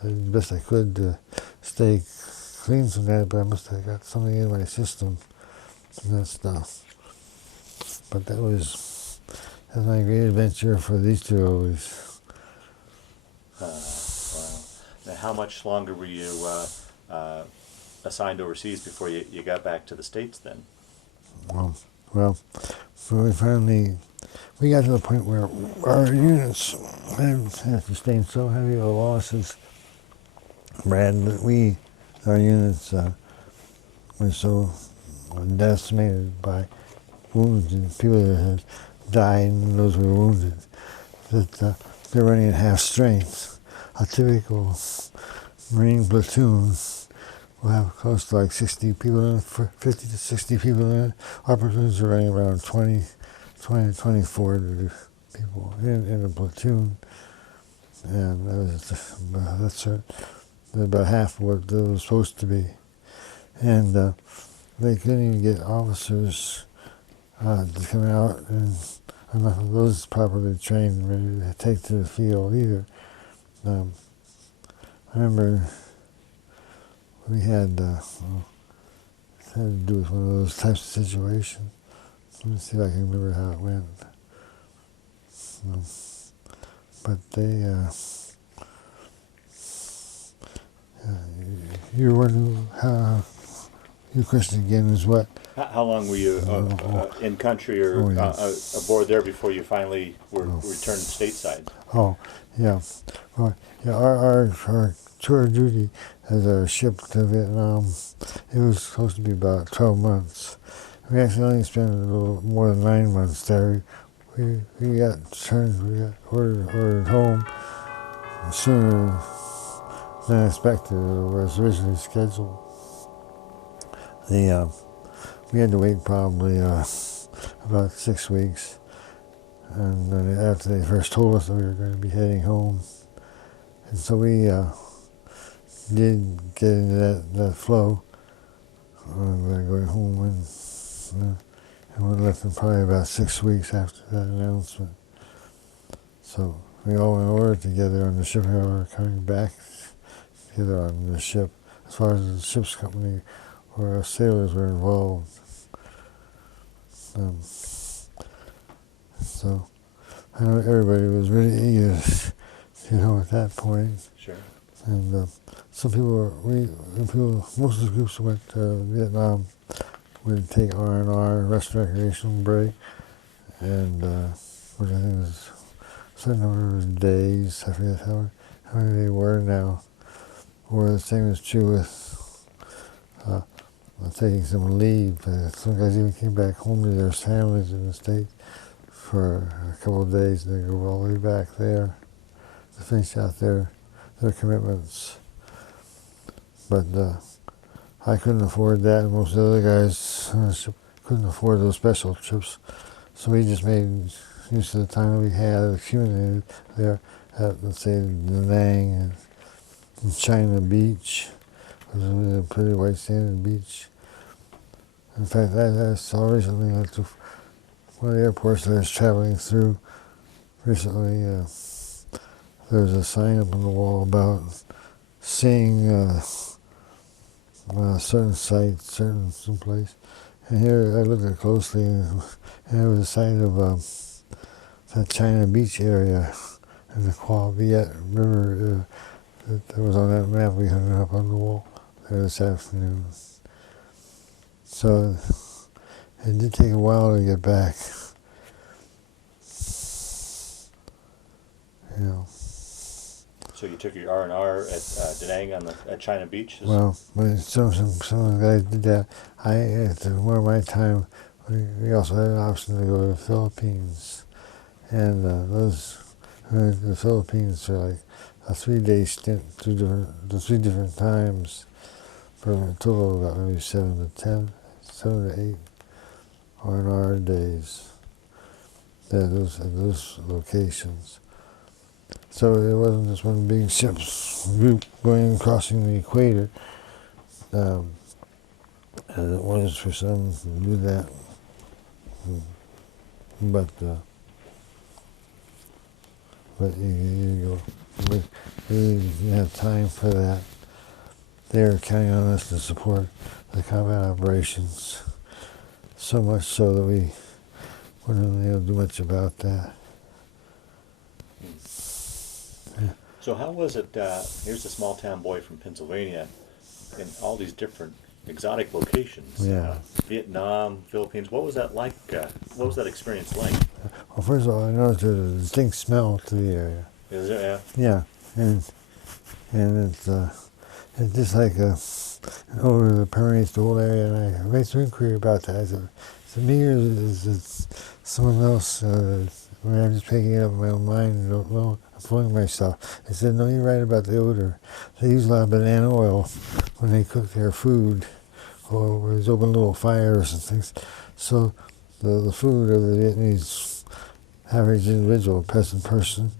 I did the best I could to stay clean from that. But I must have got something in my system and that stuff. But that was my great adventure for these 2 always. Wow. Now, how much longer were you assigned overseas before you got back to the States then? Well, so we got to the point where our units had sustained so heavy of losses, Brad, that our units were so decimated by wounds and people that had died and those who were wounded, that they're running at half strength. A typical Marine platoon will have close to like 60 people in it, 50 to 60 people in it. Our platoons are running around 20 to 24 people in a platoon. And that's about half of what it was supposed to be. And they couldn't even get officers to come out, and enough of those properly trained and ready to take to the field either. I remember we had to do with one of those types of situations. Let me see if I can remember how it went. But they, you were wondering how, your question again is what? How long were you in country or aboard there before you finally were returned stateside? Oh, yeah. Well, yeah, our tour of duty as our ship to Vietnam, it was supposed to be about 12 months. We actually only spent a little more than 9 months there. We got ordered home sooner than expected, or was originally scheduled. We had to wait probably about 6 weeks, and then after they first told us that we were going to be heading home, and so we did get into that flow. We were going home, and we left in probably about 6 weeks after that announcement. So we all went over together on the ship, and we were coming back together on the ship. As far as the ship's company or our sailors were involved. So I know everybody was really eager, at that point. Sure. And some people most of the groups went to Vietnam would take R&R, rest and recreational break, and which I think was a certain number of days. I forget how many they were now. Or the same is true with taking some leave. Some guys even came back home to their families in the States for a couple of days, and they go all the way back there to finish out their commitments. But I couldn't afford that, and most of the other guys on the ship couldn't afford those special trips. So we just made use of the time that we had accumulated there at, let's say, Da Nang and China Beach. It was a pretty white sanded beach. In fact, I saw recently that one of the airports that I was traveling through recently, there was a sign up on the wall about seeing a certain site, someplace. And here I looked at it closely, and it was a site of that China Beach area and the Qua Viet River that was on that map we hung up on the wall there this afternoon. So it did take a while to get back. So you took your R&R at Da Nang at China Beach? Well, when some of the guys did that, at one of my time, we also had an option to go to the Philippines. And the Philippines are like a 3-day stint through the 3 different times for a total of about maybe 7 to 8 R&R days at those locations. So it wasn't just one big ship's group going crossing the equator, as it was for some to do that. But we didn't have time for that. They were counting on us to support the combat operations, so much so that we weren't able to do much about that. Yeah. So how was it, here's a small town boy from Pennsylvania in all these different exotic locations. Yeah. Vietnam, Philippines, what was that like? What was that experience like? Well, first of all, I noticed there's a distinct smell to the area. Is there, Yeah, and it's just like an odor that permeates the whole area, and I made some inquiry about that. I said, is it me or is it someone else? I'm just picking it up in my own mind and don't know. I'm fooling myself. I said, no, you're right about the odor. They use a lot of banana oil when they cook their food, or when there's open little fires and things. So the food of the Vietnamese average individual, peasant person,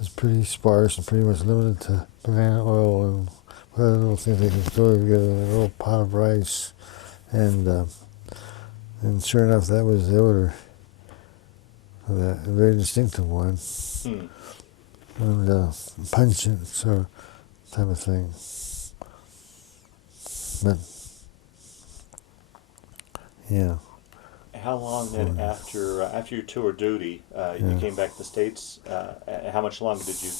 is pretty sparse and pretty much limited to banana oil and other little things they can throw together in a little pot of rice. And sure enough, that was the odor. A very distinctive one. And pungent sort of type of thing. But, yeah. How long then after your tour of duty, you came back to the States? How much longer did you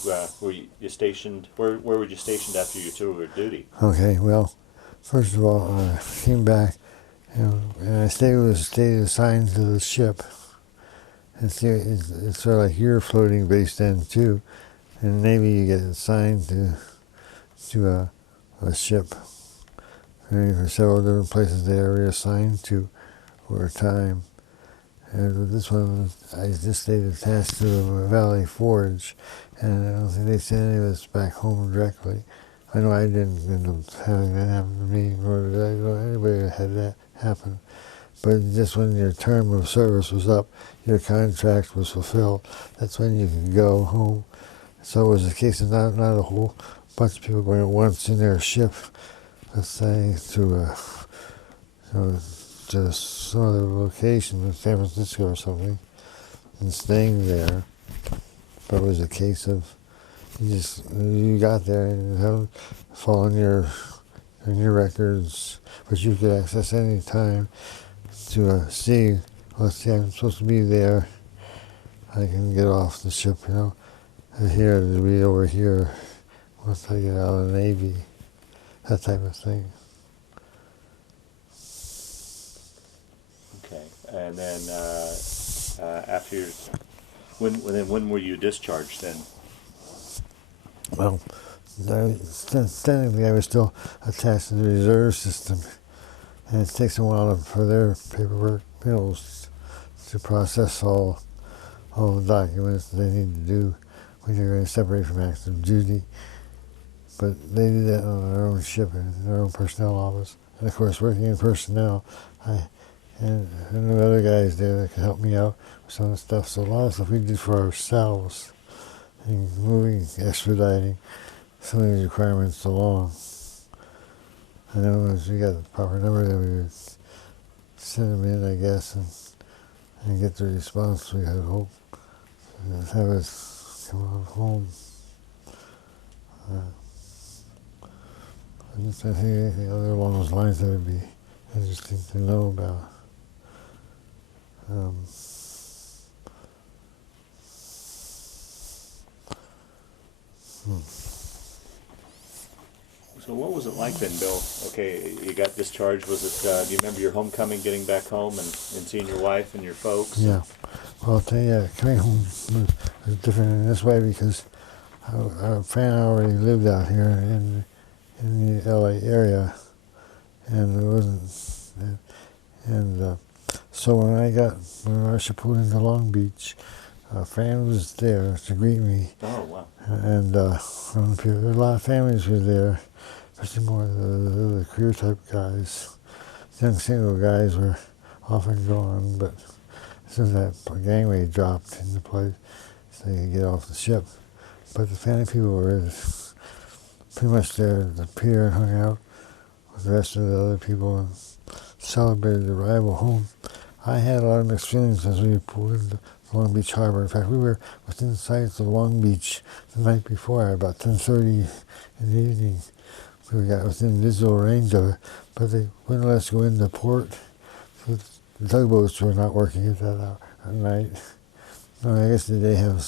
were you stationed? Where were you stationed after your tour of duty? Okay, well, first of all, I came back, and I stayed assigned to the ship. It's sort of like your floating base then too. In the Navy, you get assigned to a ship. And for several different places they are reassigned to over time. And with this one, I just stayed attached to the Valley Forge, and I don't think they sent any of us back home directly. I know I didn't end up having that happen to me, nor did I know anybody that had that happen. But just when your term of service was up, your contract was fulfilled, that's when you could go home. So it was a case of not a whole bunch of people going at once in their ship, let's say, to some other location in San Francisco or something, and staying there. But it was a case of you got there and you have fall in your records, but you could access any time to see. Let's see, I'm supposed to be there. I can get off the ship, here to be over here once I get out of the Navy, that type of thing. Okay, and then after when were you discharged then? Well, technically I was still attached to the reserve system, and it takes a while for their paperwork bills to process all the documents that they need to do when you're going to separate from active duty. But they do that on their own ship and their own personnel office. And of course, working in personnel, I knew other guys there that could help me out with some of the stuff. So a lot of stuff we did for ourselves, and moving, expediting some of these requirements along. I know as we got the proper number, then we would send them in, I guess, and get the response we had hoped. And have us come on home. I think anything other along those lines that would be interesting to know about. So what was it like then, Bill? Okay, you got discharged. Was it? Do you remember your homecoming, getting back home and seeing your wife and your folks? Yeah. Well, I'll tell you, coming home was different in this way because Fran already lived out here in the LA area, and it wasn't. And so when our ship pulled into Long Beach, Fran was there to greet me. Oh, wow. And a lot of families were there, especially more the career type guys. Young single guys were often gone, but as soon as that gangway dropped into place, so they could get off the ship. But the family people were pretty much there at the pier and hung out with the rest of the other people and celebrated the arrival home. I had a lot of mixed feelings as we pulled into Long Beach Harbor. In fact, we were within sight of Long Beach the night before, about 10:30 in the evening. We got within visual range of it, but they wouldn't let us go into port. So the tugboats were not working at that hour at night. No, I guess they have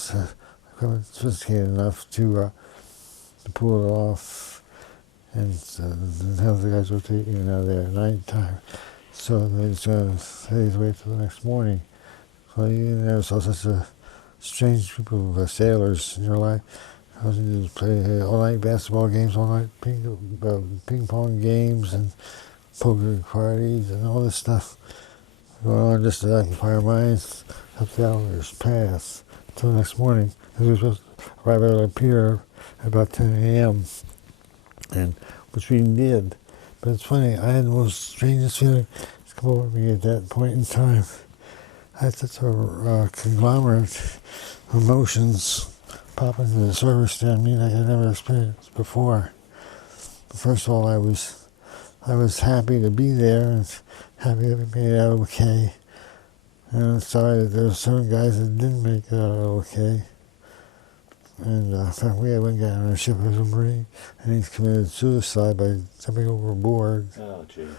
equipment sophisticated enough to pull it off and have the guys rotate in and out of there at night time. So they just wait till the next morning. So you never saw such a strange group of sailors in your life. I was to play all-night basketball games, all-night ping pong games, and poker parties, and all this stuff going on just to occupy our minds. Help the hours pass until the next morning. We were supposed to arrive at our pier at about 10 a.m., and which we did. But it's funny, I had the most strangest feeling to come over me at that point in time. I had such a conglomerate of emotions pop into the service stand me like I never experienced before. First of all, I was happy to be there and happy that we made it out okay. And I'm sorry that there were certain guys that didn't make it out okay. And in fact, we had one guy on our ship who was a Marine, and he's committed suicide by jumping overboard. Oh, jeez.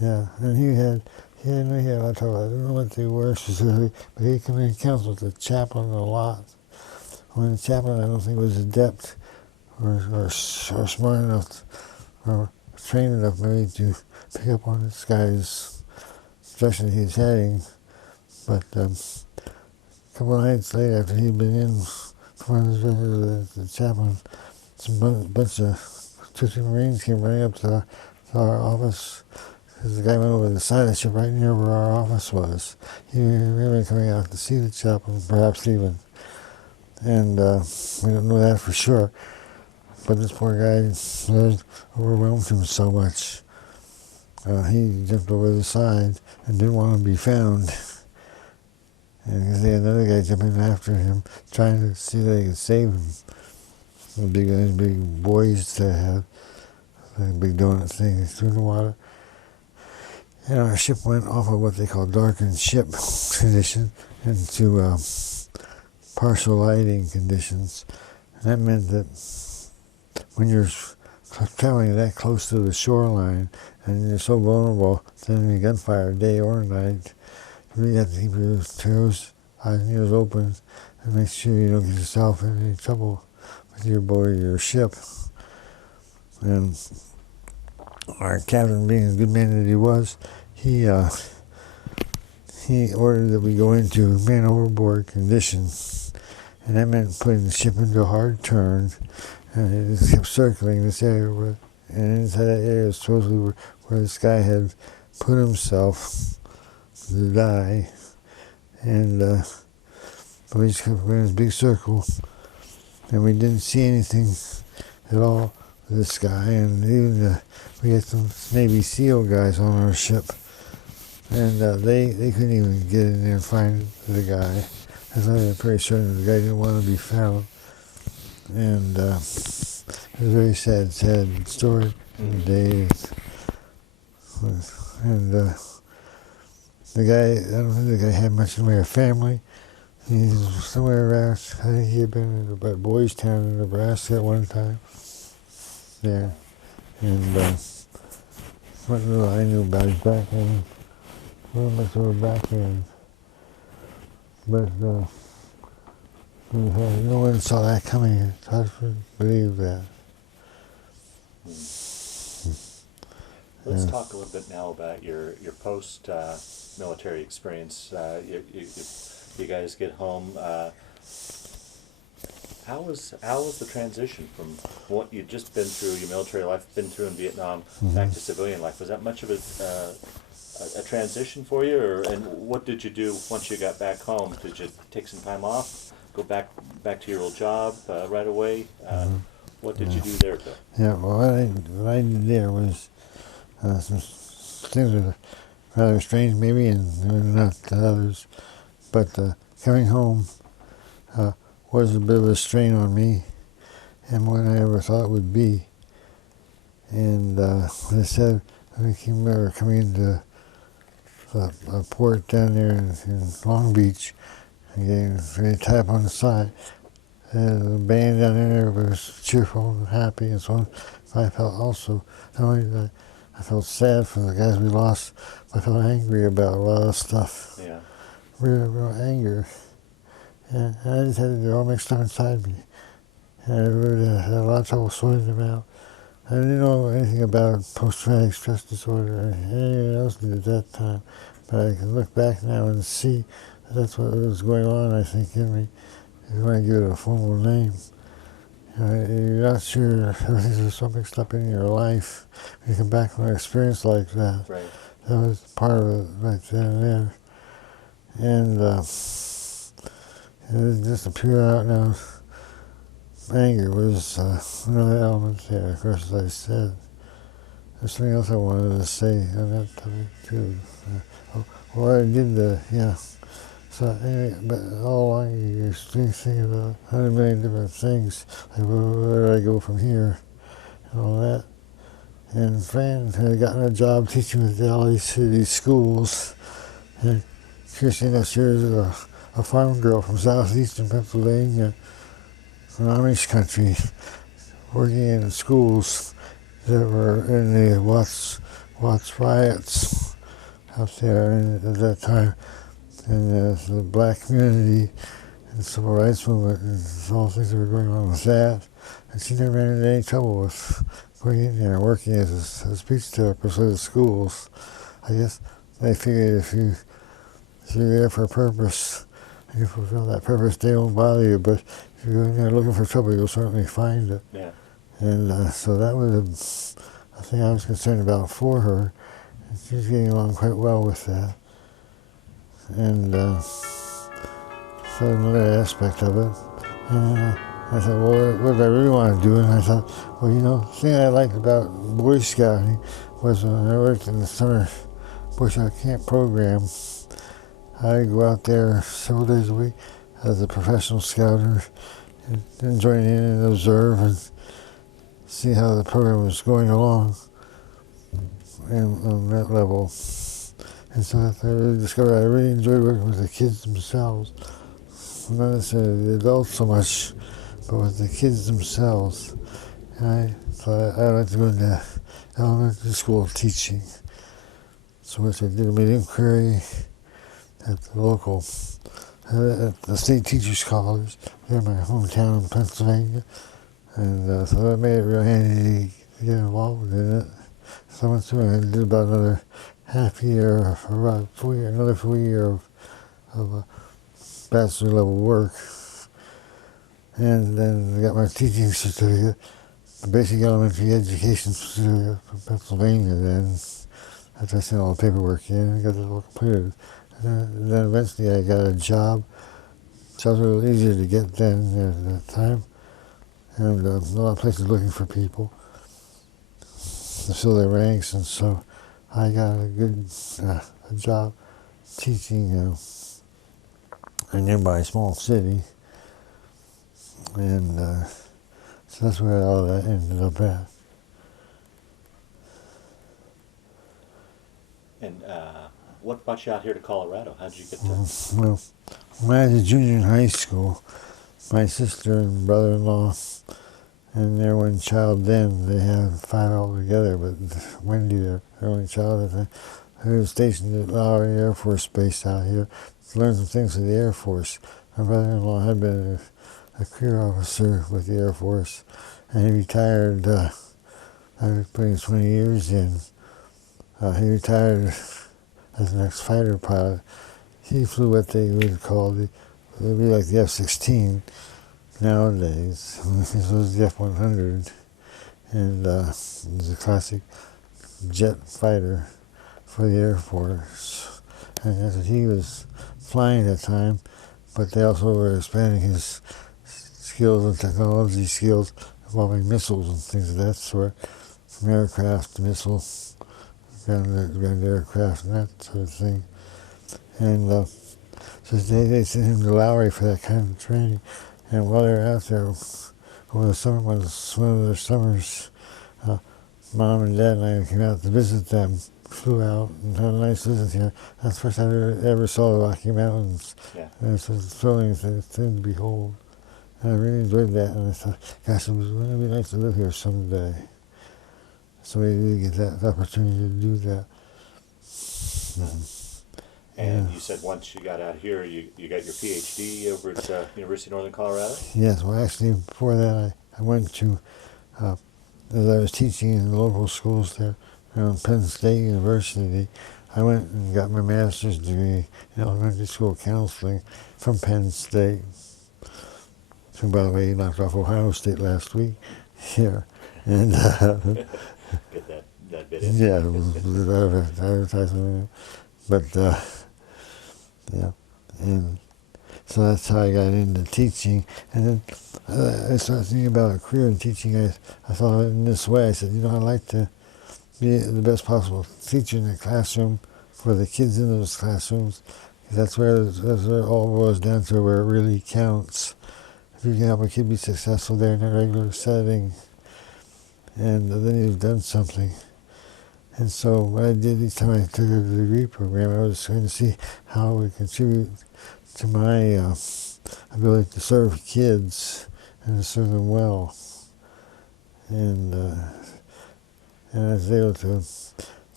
Yeah, and he had a lot of trouble. I don't know what they were specifically, but he came in counsel with the chaplain a lot. When the chaplain, I don't think, was adept or smart enough or trained enough maybe to pick up on this guy's direction he's heading. But a couple of nights later, after he'd been in for his visit, the chaplain, a bunch of 2 Marines came running up to our office. The guy went over the side of the ship right near where our office was. He remembered coming out to see the chaplain, perhaps even. And we don't know that for sure. But this poor guy overwhelmed him so much. He jumped over the side and didn't want to be found. And they had another guy jumping after him, trying to see if they could save him. The big buoys to have, the big donut thing through the water. And our ship went off of what they call darkened ship condition into partial lighting conditions. And that meant that when you're traveling that close to the shoreline and you're so vulnerable to enemy gunfire day or night, you really have to keep your toes, eyes and ears open and make sure you don't get yourself in any trouble with your boat or your ship. And our captain, being a good man that he was, he ordered that we go into man overboard conditions, and that meant putting the ship into a hard turn, and it just kept circling this area, and inside that area was supposedly where this guy had put himself to die, and we just kept going in this big circle, and we didn't see anything at all with this guy, and even we had some Navy SEAL guys on our ship, and they couldn't even get in there and find the guy. I'm pretty certain the guy didn't want to be found. And it was a very sad story in the day. And the guy, I don't think the guy had much in the way of family. He's somewhere around, I think he had been in about Boys Town in Nebraska at one time. There. And what little I knew about his back end, not much of a back end. But no one saw that coming. It's hard to believe that. Let's talk a little bit now about your post military experience. You guys get home. How was the transition from what you'd just been through, your military life, been through in Vietnam, back to civilian life? Was that much of a transition for you, and what did you do once you got back home? Did you take some time off, go back to your old job right away? What did you do there, Bill? Yeah, well, what I did there was some things were rather strange, maybe, and not to others. But coming home was a bit of a strain on me, and more than I ever thought it would be. And like I said, I remember coming into a port down there in Long Beach and getting ready to tap on the side. And the band down there was cheerful and happy, and so on. I felt also, not only that I felt sad for the guys we lost, but I felt angry about a lot of stuff. Yeah. Real anger. And I just had it all mixed up inside me. And I really had a lot of trouble sorting them out. I didn't know anything about post-traumatic stress disorder or anything else did at that time, but I can look back now and see that's what was going on, I think, in me. If you want to give it a formal name. You're not sure, everything's so mixed up in your life. When you come back from an experience like that, Right. that was part of it right then and there. And it just a pure out now. Anger was another element there, of course, as I said. There's something else I wanted to say on that topic, too. Well, I did yeah. So anyway, but all along you're thinking about 100 million different things, like where do I go from here, and all that. And Fran had gotten a job teaching at the LA City schools, and Christine, she was a farm girl from southeastern Pennsylvania, from Amish country, working in schools that were in the Watts riots out there at that time, and the black community and the civil rights movement and all the things that were going on with that. And she never ran into any trouble with going in there and working as a speech therapist for the schools. I guess they figured if you're there for a purpose and you fulfill that purpose, they won't bother you. But if you're in there looking for trouble, you'll certainly find it. Yeah. And so that was a thing I was concerned about for her. And she's getting along quite well with that. And so another aspect of it. I thought, well, what do I really want to do? And I thought, well, the thing I liked about Boy Scouting was when I worked in the summer Boy Scout camp program, I'd go out there several days a week as a professional scouter and join in and observe and see how the program was going along and on that level. And so I really discovered I really enjoyed working with the kids themselves. Not necessarily the adults so much, but with the kids themselves. And I thought I'd like to go into elementary school teaching. So which I did a inquiry at the local, at the State Teachers College, there in my hometown in Pennsylvania. And so that made it real handy to get involved in it. So I went through and I did about another half year, or about another full year of bachelor level work. And then I got my teaching certificate, the basic elementary education certificate from Pennsylvania then. After I sent all the paperwork in and got it all completed. And then eventually I got a job. Jobs were a little easier to get then at that time. And a lot of places looking for people to fill their ranks, and so I got a good a job teaching a nearby small city, and so that's where all that ended up at. And what brought you out here to Colorado? How did you get to? Well, when I was a junior in high school, my sister and brother-in-law and their one child then, they had 5 altogether, but Wendy, their only child at the time, they were stationed at Lowry Air Force Base out here to learn some things of the Air Force. My brother-in-law had been a career officer with the Air Force, and he retired, after putting 20 years in. He retired as an ex-fighter pilot. He flew what they would call it would be like the F-16 nowadays. This was the F-100, and it was a classic jet fighter for the Air Force. And that's what he was flying at that time, but they also were expanding his skills and technology skills involving missiles and things of that sort, from aircraft to missiles, ground aircraft and that sort of thing. And so they sent him to Lowry for that kind of training. And while they were out there over the summer, one of their summers, Mom and Dad and I came out to visit them, flew out and had a nice visit here. That's the first time I ever saw the Rocky Mountains. Yeah. And it's a thrilling thing to behold. And I really enjoyed that, and I thought, gosh, it was going to be nice to live here someday. So we did get that opportunity to do that. And you said once you got out here, you got your PhD over at University of Northern Colorado? Yes, well actually before that I went to, as I was teaching in the local schools there around Penn State University, I went and got my master's degree in elementary school counseling from Penn State. So by the way, he knocked off Ohio State last week here. And Get that bit in. yeah, it was a little bit of advertisement. But yeah, and so that's how I got into teaching. And then I started thinking about a career in teaching. I thought in this way. I said, I'd like to be the best possible teacher in the classroom for the kids in those classrooms. That's where it all boils down to, where it really counts. If you can help a kid be successful there in a regular setting, and then you've done something. And so what I did each time I took a degree program, I was trying to see how it would contribute to my ability to serve kids and to serve them well. And I was able to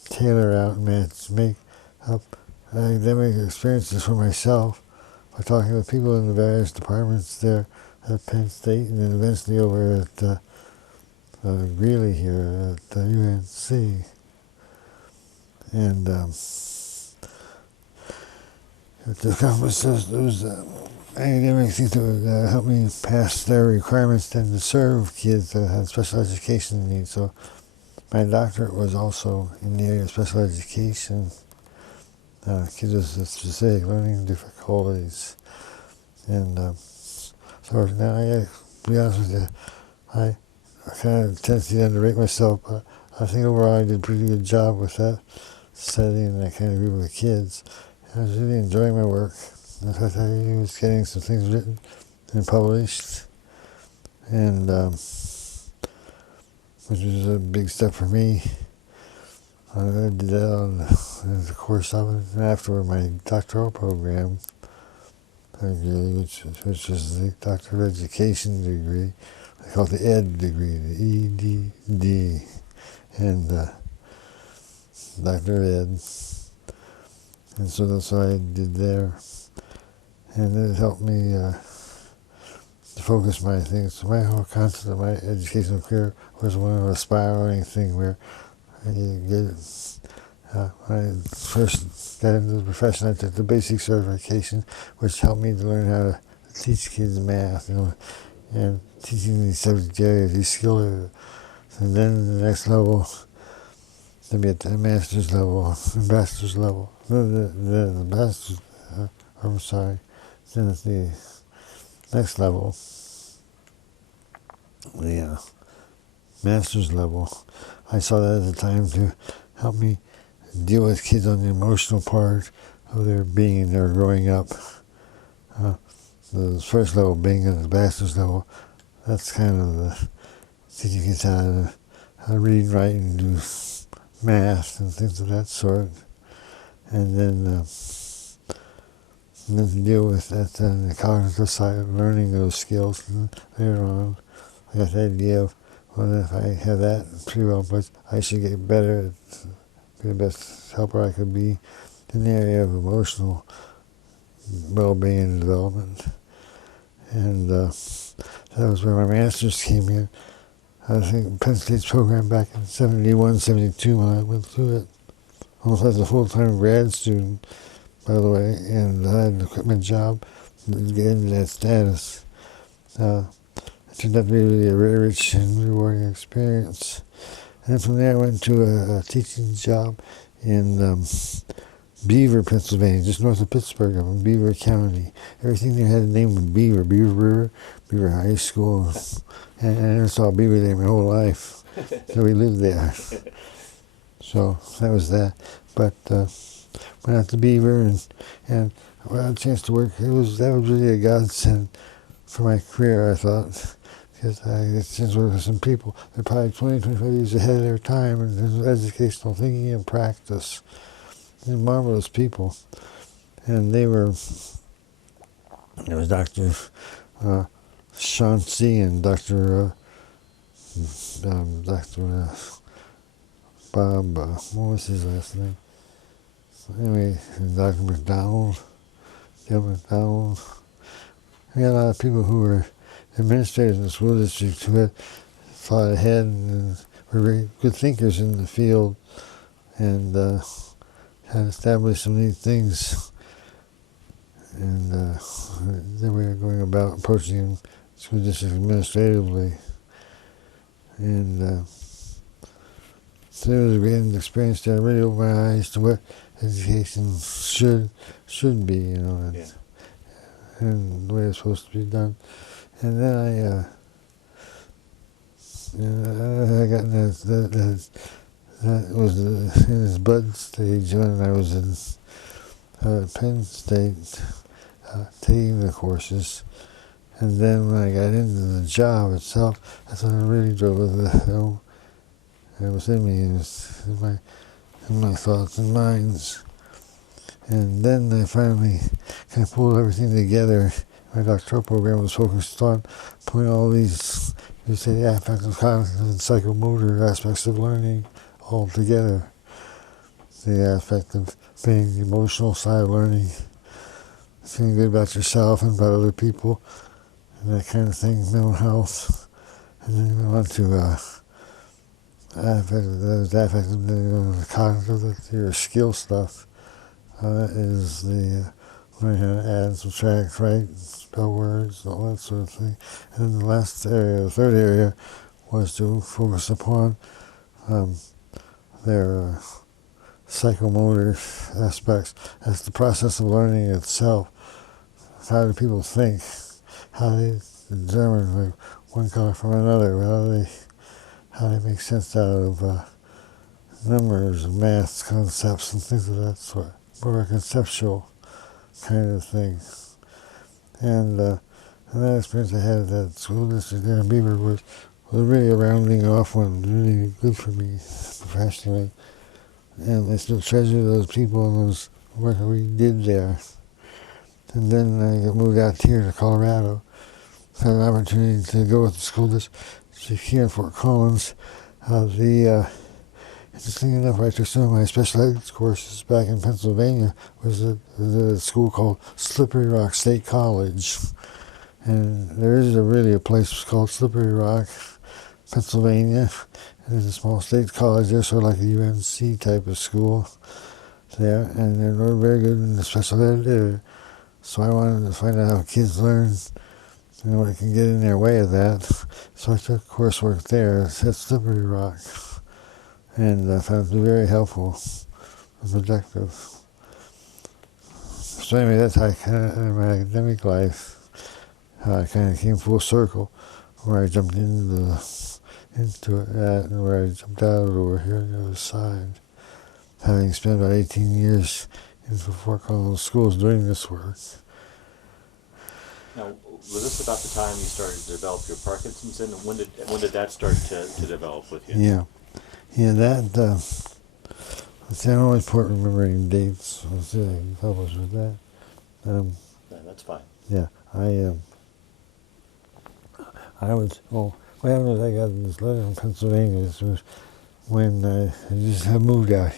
tailor out and make up academic experiences for myself by talking with people in the various departments there at Penn State, and then eventually over at Greeley here at UNC. And to accomplish those academic things that would help me pass their requirements then to serve kids that had special education needs. So my doctorate was also in the area of special education, kids with specific learning difficulties. And so now, to be honest with you, I kind of tend to underrate myself, but I think overall I did a pretty good job with that setting and that kind of group of kids. I was really enjoying my work. In fact, I was getting some things written and published, and which was a big step for me. I did that on the course of it, and afterward my doctoral program, which was the Doctor of Education degree. I call it the ED degree, the EDD, and Dr. Ed. And so that's what I did there. And it helped me to focus my things. So my whole concept of my educational career was one of a spiraling thing where when I first got into the profession, I took the basic certification, which helped me to learn how to teach kids math, and teaching these subject areas, these skill areas. And then the next level, to be at the master's level, bachelor's level. The master's, I'm sorry, then at the next level, the master's level, I saw that at the time to help me deal with kids on the emotional part of their being and their growing up. The first level being at the bachelor's level, that's kind of the teaching kids how to read, write, and do math and things of that sort. And then to deal with that the cognitive side of learning those skills. And later on, I got the idea of, well, if I have that pretty well, but I should get better at be the best helper I could be in the area of emotional well-being and development. And that was where my master's came in. I think Penn State's program back in 71, 72 when I went through it. Almost as a full-time grad student, by the way, and I had an equipment job to get into that status. It turned out to be really a very rich and rewarding experience. And then from there I went to a teaching job in Beaver, Pennsylvania, just north of Pittsburgh, up in Beaver County. Everything there had a name of Beaver, Beaver River, Beaver High School, and I never saw Beaver there my whole life, so we lived there. So that was that. But went out to Beaver, and I had a chance to work. That was really a godsend for my career, I thought, because I had a chance to work with some people. They're probably 20, 25 years ahead of their time in terms of educational thinking and practice. They're marvelous people. And there was Dr. Chauncey and Dr. Bob, what was his last name? Anyway, Dr. McDonald, Dale McDonald. We had a lot of people who were administrators in the school district who had thought ahead and were very good thinkers in the field and had established some neat things. And then we were going about approaching the school district administratively. And so it was a great experience that really opened my eyes to what education should be, you know, and the way it's supposed to be done. And then I got that was in its bud stage when I was in Penn State taking the courses. And then when I got into the job itself, that's when I really drove it home. It was in me, it was in my thoughts and minds. And then I finally kind of pulled everything together. My doctoral program was focused on putting all these, you say, the affective, cognitive, and psychomotor aspects of learning all together. The affective being the emotional side of learning, feeling good about yourself and about other people, and that kind of thing, mental health. And then we went on to affective, the cognitive, your skill stuff. That is the learning how to add and subtract, write, spell words, all that sort of thing. And then the last area, the third area, was to focus upon their psychomotor aspects. That's the process of learning itself. How do people think? How do they determine like, one color from another? How do they make sense out of numbers, math concepts, and things of that sort? More conceptual kind of thing. And that experience I had at that school district there in Beaver was really a rounding off one, really good for me professionally. And I still treasure those people and those work we did there. And then I got moved out here to Colorado. Had an opportunity to go with the school district here in Fort Collins. Interesting enough, I took some of my special ed courses back in Pennsylvania. Was at a school called Slippery Rock State College. And there is really a place called Slippery Rock, Pennsylvania. There's a small state college there, sort of like a UNC type of school there. And they're very good in the special ed area. So I wanted to find out how kids learn, you know, what can get in their way of that. So I took coursework there at Slippery Rock. And I found it to be very helpful and productive. So anyway, that's how I kind of, in my academic life, how I kind of came full circle, where I jumped into it at, and where I jumped out over here on the other side, having spent about 18 years in Fort Collins schools doing this work. Now, was this about the time you started to develop your Parkinson's, and when did that start to develop with you? Yeah, that, I'm always poor at remembering dates. Let's see if I can help us with that. Yeah, that's fine. Yeah, what happened was I got this letter from Pennsylvania. This was when I just had moved out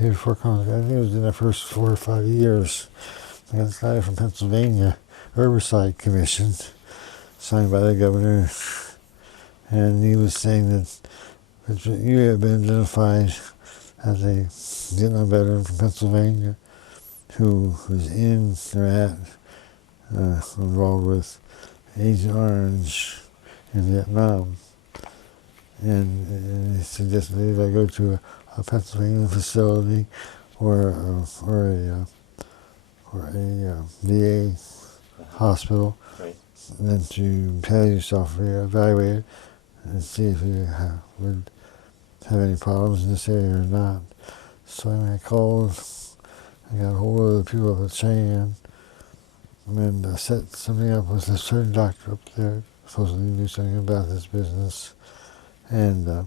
here before college. I think it was in the first 4 or 5 years. I got this letter from Pennsylvania Herbicide Commission, signed by the governor, and he was saying that you have been identified as a Vietnam veteran from Pennsylvania who was in or involved with Agent Orange in Vietnam. And he suggested that if I go to a Pennsylvania facility or a VA hospital, Right. and then to have yourself reevaluated and see if you would have any problems in this area or not. So I called, I got a hold of the people at Cheyenne, and set something up with a certain doctor up there, supposedly knew something about this business, and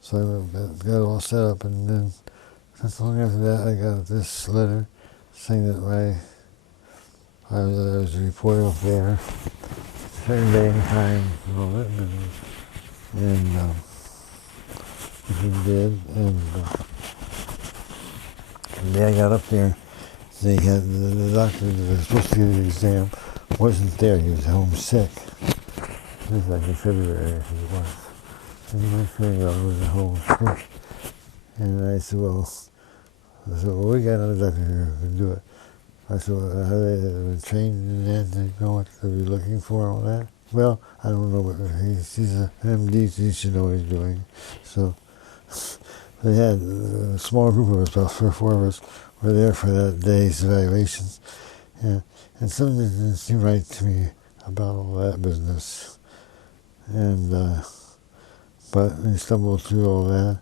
so I got it all set up, and then not long after that I got this letter saying that I was reported up there, certain day and time, and all that business, and which we did, and the day I got up there, they had the doctor that was supposed to do the exam wasn't there. He was home sick. This was like in February, I think it was. And he went to go, was at home sick. And I said, well, we got another doctor here who can do it. I said, well, have they been trained in that? They know what to be looking for and all that? Well, I don't know, but he's an MD, so he should know what he's doing. So they had a small group of us, about 3 or 4 of us, were there for that day's evaluations. Yeah. And something didn't seem right to me about all that business. And, but we stumbled through all that.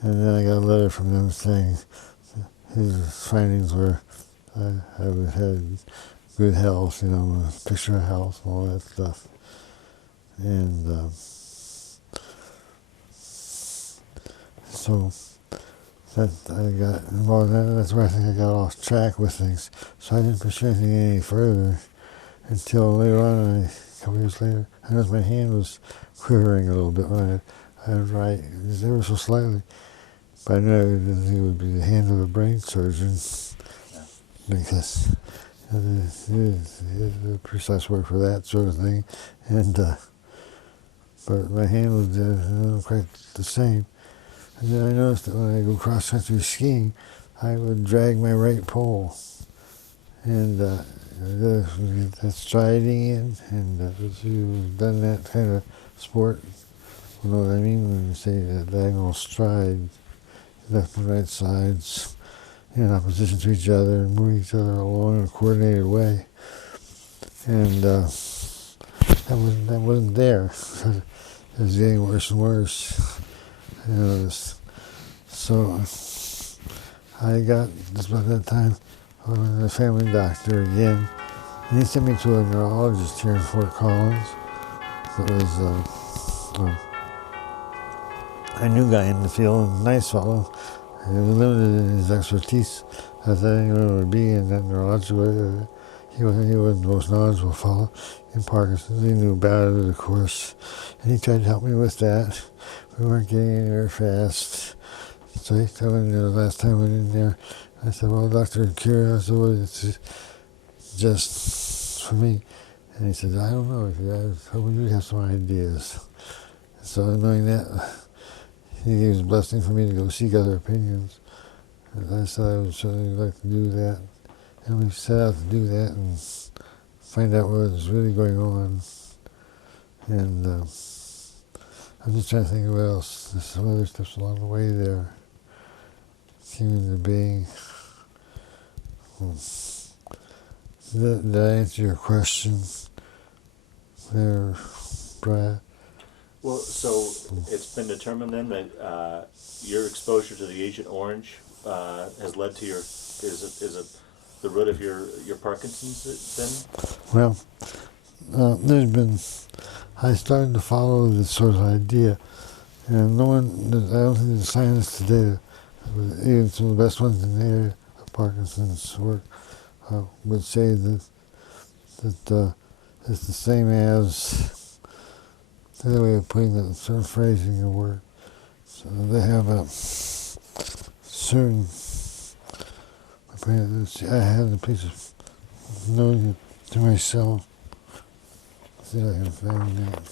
And then I got a letter from them saying his findings were I had good health, a picture of health and all that stuff. And so that I got involved in that. That's where I think I got off track with things. So I didn't pursue anything any further until later on, a couple years later, I noticed my hand was quivering a little bit when I would write, just ever so slightly. But I knew I didn't think it would be the hand of a brain surgeon, because there's a precise word for that sort of thing. And but my hand was quite the same. And then I noticed that when I go cross-country skiing, I would drag my right pole. And that's striding in, and if you've done that kind of sport, you know what I mean when you say a diagonal stride, left and right sides in opposition to each other and move each other along in a coordinated way. And that wasn't there. It was getting worse and worse. I noticed. So I got, just about that time, a family doctor again. And he sent me to a neurologist here in Fort Collins. It was a new guy in the field, a nice fellow. He was limited in his expertise, as anyone would be in that neurological area. He wasn't the most knowledgeable fellow in Parkinson's. He knew about it, of course. And he tried to help me with that. We weren't getting anywhere fast. So he told me the last time I went in there, I said, well, Dr. Cure, I said, well, it's just for me. And he said, I don't know, if you guys, I would have some ideas. So knowing that, he gave his blessing for me to go seek other opinions. And I said I would certainly like to do that. And we set out to do that and find out what was really going on. And I'm just trying to think of what else. There's some other steps along the way there came into being. Did I answer your question there, Brad? Well, so it's been determined then that your exposure to the Agent Orange has led to your the root of your Parkinson's then? Well, there's been, I started to follow this sort of idea, and no one, I don't think the scientists today, even some of the best ones in the area of Parkinson's work, would say that it's the same as, the way of putting the sort of phrasing of word. So they have a certain, I had a piece of note to myself. See if I can find that.